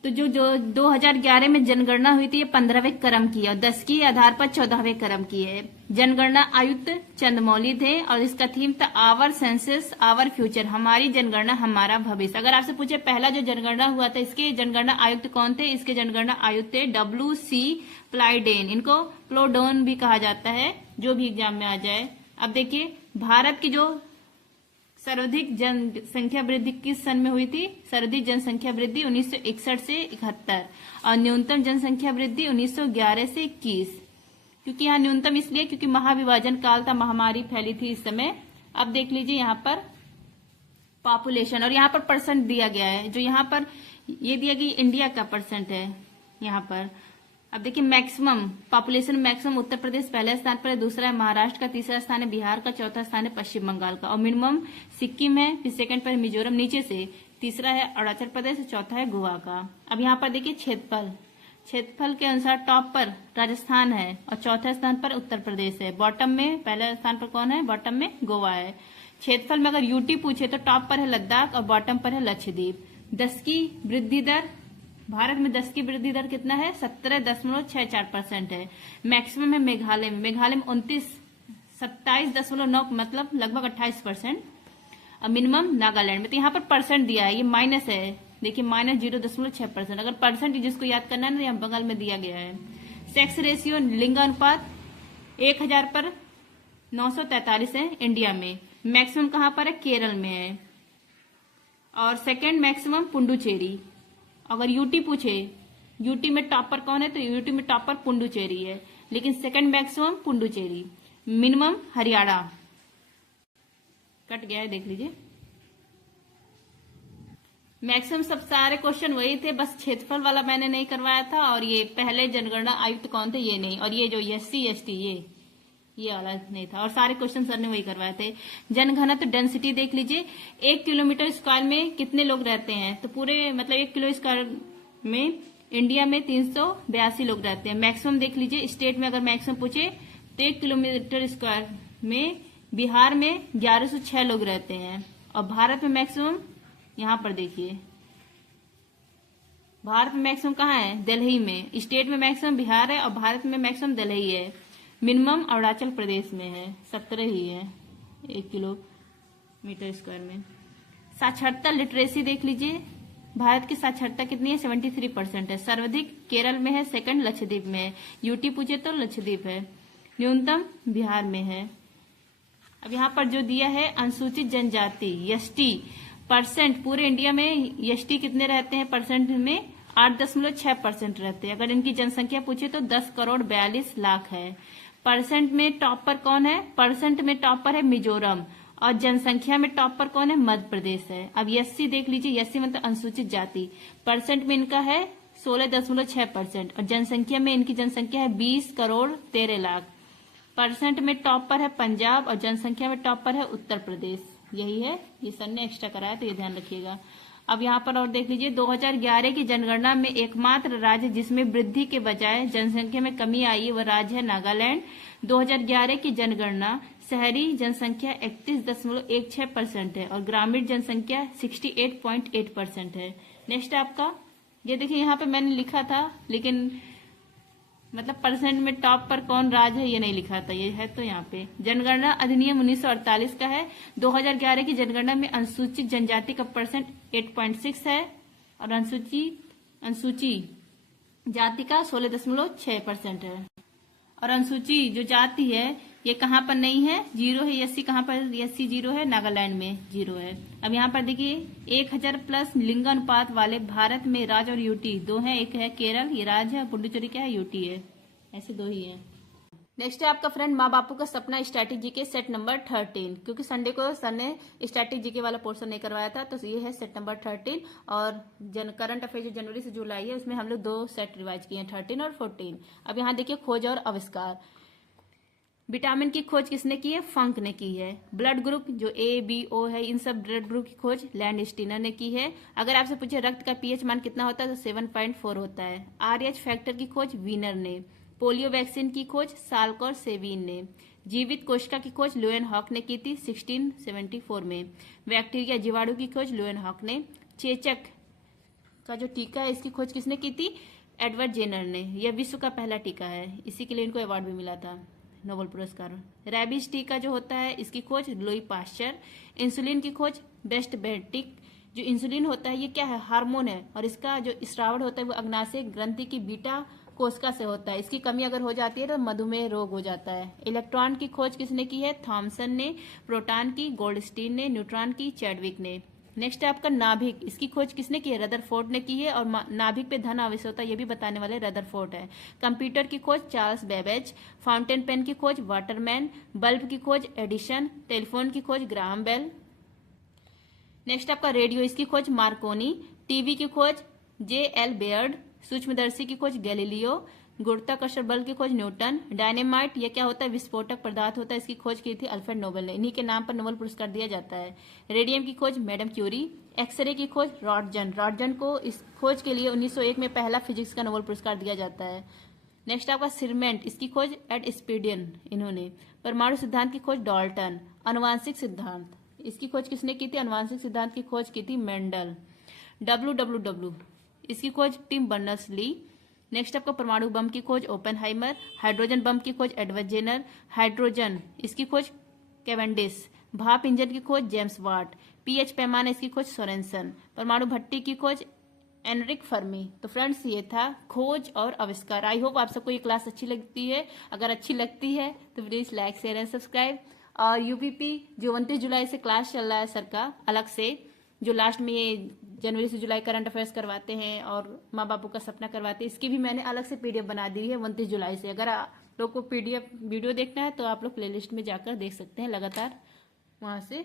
तो जो 2011 में जनगणना हुई थी ये 15वें क्रम की है और 10 के आधार पर 14वें क्रम की है। जनगणना आयुक्त चंद्रमौली थे और इसका थीम था आवर सेंसस आवर फ्यूचर, हमारी जनगणना हमारा भविष्य। अगर आपसे पूछे पहला जो जनगणना हुआ था इसके जनगणना आयुक्त कौन थे? इसके जनगणना आयुक्त थे WC प्लाइडेन, इनको प्लोडोन भी कहा जाता है, जो भी एग्जाम में आ जाए। अब देखिए भारत की जो सर्वाधिक जनसंख्या वृद्धि किस सन में हुई थी? सर्वाधिक जनसंख्या वृद्धि 1961 से 71 और न्यूनतम जनसंख्या वृद्धि 1911 से 21। क्योंकि यहाँ न्यूनतम इसलिए क्योंकि महाविभाजन काल था, महामारी फैली थी इस समय। अब देख लीजिए यहाँ पर पॉपुलेशन और यहाँ पर परसेंट दिया गया है। जो यहाँ पर ये दिया गया इंडिया का परसेंट है यहाँ पर। अब देखिए maximum population maximum Uttar Pradesh पहले स्थान पर है, दूसरा है महाराष्ट्र का, तीसरा स्थान है बिहार का, चौथा स्थान है पश्चिम बंगाल का। और मिनिमम सिक्किम है, फिर सेकंड पर है मिजोरम नीचे से, तीसरा है अरुणाचल प्रदेश, चौथा है गोवा का। अब यहाँ पर देखिए क्षेत्रफल के अनुसार टॉप पर राजस्थान है और चौथा स्थान पर उत्तर प्रदेश है। बॉटम में पहले स्थान पर कौन है? बॉटम में गोवा है। क्षेत्रफल में अगर यूटी पूछे तो टॉप पर है लद्दाख और बॉटम पर है लक्षद्वीप। 10 की वृद्धि दर भारत में 10 की वृद्धि दर कितना है? 17.64% है। मैक्सिमम है मेघालय में 27.9 मतलब लगभग 28%। और मिनिमम नागालैंड में। तो यहाँ पर परसेंट दिया है, ये माइनस है, देखिए -0.6%। अगर परसेंट जिसको याद करना है ना यहाँ बगल में दिया गया है। सेक्स रेशियो लिंगानुपात 1000 पर 943 है इंडिया में। मैक्सिमम कहाँ पर है? केरल में है। और सेकेंड मैक्सिमम पुडुचेरी। अगर यूटी पूछे यूटी में टॉपर कौन है? तो यूटी में टॉपर पुडुचेरी है, लेकिन second maximum Puducherry. Minimum Haryana cut गया है, देख लीजिए। मैक्सिमम सब सारे क्वेश्चन वही थे, बस क्षेत्रफल वाला मैंने नहीं करवाया था। और ये पहले जनगणना आयुक्त कौन थे ये नहीं, और ये जो SC ST ये वाला नहीं था। और सारे क्वेश्चन सर ने वही करवाए थे। जनघनत्व डेंसिटी देख लीजिए, 1 किलोमीटर स्क्वायर में कितने लोग रहते हैं? तो पूरे मतलब 1 किलो स्क्वायर में इंडिया में 382 लोग रहते हैं। मैक्सिमम देख लीजिए, स्टेट में अगर मैक्सिमम पूछे तो 1 किलोमीटर स्क्वायर में बिहार में 1106 लोग रहते हैं। और भारत में मैक्सिमम यहाँ पर देखिए, भारत में मैक्सिमम कहाँ है? दिल्ली में। स्टेट में मैक्सिमम बिहार है और भारत में मैक्सिमम दिल्ली है। मिनिमम अरुणाचल प्रदेश में है, 17 ही है 1 किलोमीटर स्क्वायर में। साक्षरता लिटरेसी देख लीजिए, भारत की साक्षरता कितनी है? 73% है। सर्वाधिक केरल में है, सेकंड लक्षद्वीप में है। यूटी पूछे तो लक्षद्वीप है। न्यूनतम बिहार में है। अब यहाँ पर जो दिया है अनुसूचित जनजाति ST परसेंट, पूरे इंडिया में ST कितने रहते हैं परसेंट में? 8.6% रहते हैं। अगर इनकी जनसंख्या पूछे तो 10 करोड़ 42 लाख है। परसेंट में टॉप पर कौन है? परसेंट में टॉप पर है मिजोरम और जनसंख्या में टॉप पर कौन है? मध्य प्रदेश है। अब SC देख लीजिए, SC मतलब अनुसूचित जाति, परसेंट में इनका है 16.6% और जनसंख्या में इनकी जनसंख्या है 20 करोड़ 13 लाख। परसेंट में टॉप पर है पंजाब और जनसंख्या में टॉप पर है उत्तर प्रदेश। यही है, ये सर ने एक्स्ट्रा कराया तो ये ध्यान रखिएगा। अब यहाँ पर और देख लीजिए, 2011 की जनगणना में एकमात्र राज्य जिसमें वृद्धि के बजाय जनसंख्या में कमी आई है वह राज्य है नागालैंड। 2011 की जनगणना शहरी जनसंख्या 31.16% है और ग्रामीण जनसंख्या 68.8% है। नेक्स्ट आपका ये देखिए, यहाँ पे मैंने लिखा था लेकिन मतलब परसेंट में टॉप पर कौन राज है ये नहीं लिखा था, ये है तो यहाँ पे। जनगणना अधिनियम 1948 का है। 2011 की जनगणना में अनुसूचित जनजाति का परसेंट 8.6 है और अनुसूची जाति का 16.6% है। और अनुसूची जो जाति है ये कहाँ पर नहीं है, 0 है। एससी कहाँ पर, एससी 0 है, नागालैंड में 0 है। अब यहाँ पर देखिए 1000+ लिंगानुपात वाले भारत में राज्य और यूटी दो हैं। एक है केरल, ये राज्य है, पुडुचेरी क्या है, यूटी है। ऐसे दो ही है। नेक्स्ट है आपका फ्रेंड माँ बापू का सपना स्टैटिक जीके सेट नंबर 13। क्योंकि संडे को सर ने स्टैटिक जीके वाला पोर्शन नहीं करवाया था, तो ये है सेट नंबर 13। और करंट अफेयर जो जनवरी से जुलाई है उसमें हम लोग 2 सेट रिवाइज किए हैं, 13 और 14। अब यहाँ देखिए खोज और आविष्कार। विटामिन की खोज किसने की है, फंक ने की है। ब्लड ग्रुप जो ए बी ओ है, इन सब ब्लड ग्रुप की खोज लैंडस्टीनर ने की है। अगर आपसे पूछे रक्त का पीएच मान कितना होता है तो 7.4 होता है। RH फैक्टर की खोज वीनर ने। पोलियो वैक्सीन की खोज साल्क और सेवीन ने। जीवित कोशिका की खोज लुएन हॉक ने की थी 1674 में। बैक्टीरिया जीवाणु की खोज लुएन हॉक ने। चेचक का जो टीका है इसकी खोज किसने की थी, एडवर्ड जेनर ने। यह विश्व का पहला टीका है, इसी के लिए इनको अवार्ड भी मिला था, नोबेल पुरस्कार। रैबिज टीका जो होता है इसकी खोज लुई पाश्चर। इंसुलिन की खोज बेस्ट बेटिक। जो इंसुलिन होता है ये क्या है, हार्मोन है, और इसका जो स्राव होता है वो अग्नाशय ग्रंथि की बीटा कोशिका से होता है। इसकी कमी अगर हो जाती है तो मधुमेह रोग हो जाता है। इलेक्ट्रॉन की खोज किसने की है, थॉमसन ने। प्रोटॉन की गोल्डस्टीन ने। न्यूट्रॉन की चैडविक ने। नेक्स्ट है आपका नाभिक, इसकी खोज किसने की है, रदरफोर्ड ने की है। और नाभिक पे धन आवेश होता है ये भी बताने वाले रदरफोर्ड है। कंप्यूटर की खोज चार्ल्स बेबेज। फाउंटेन पेन की खोज वाटरमैन। बल्ब की खोज एडिशन। टेलीफोन की खोज ग्राहम बेल। नेक्स्ट आपका रेडियो, इसकी खोज मार्कोनी। टीवी की खोज JL बेयर्ड। सूक्ष्मदर्शी की खोज गैलीलियो। गुरुत्वाकर्षण बल की खोज न्यूटन। डायनेमाइट यह क्या होता है, विस्फोटक पदार्थ होता है, इसकी खोज की थी अल्फ्रेड नोबेल ने। इन्हीं के नाम पर नोबेल पुरस्कार दिया जाता है। रेडियम की खोज मैडम क्यूरी। एक्सरे की खोज रॉटजन को इस खोज के लिए 1901 में पहला फिजिक्स का नोबेल पुरस्कार दिया जाता है। नेक्स्ट आपका सिरमेंट, इसकी खोज एड स्पीडियन इन्होंने। परमाणु सिद्धांत की खोज डाल्टन। अनुवांशिक सिद्धांत, इसकी खोज किसने की थी, अनुवांशिक सिद्धांत की खोज की थी मेंडल। WWW, इसकी खोज टिम बर्नर्स ली। नेक्स्ट आपका परमाणु बम की खोज ओपेनहाइमर। हाइड्रोजन बम की खोज एडवर्ड जेनर। हाइड्रोजन इसकी खोज कैवेंडिश। भाप इंजन की खोज जेम्स वाट। पीएच पैमाना इसकी खोज सोरेनसन। परमाणु भट्टी की खोज एनरिक फर्मी। तो फ्रेंड्स ये था खोज और आविष्कार। आई होप आप सबको ये क्लास अच्छी लगती है। अगर अच्छी लगती है तो please like share and subscribe. और यूपीपी जो 29 जुलाई से क्लास चल रहा है सर का अलग से, जो लास्ट में ये जनवरी से जुलाई करंट अफेयर्स करवाते हैं और माँ बापू का सपना करवाते हैं, इसकी भी मैंने अलग से PDF बना दी है 29 जुलाई से। अगर आप लोग को PDF वीडियो देखना है तो आप लोग प्लेलिस्ट में जाकर देख सकते हैं लगातार वहां से।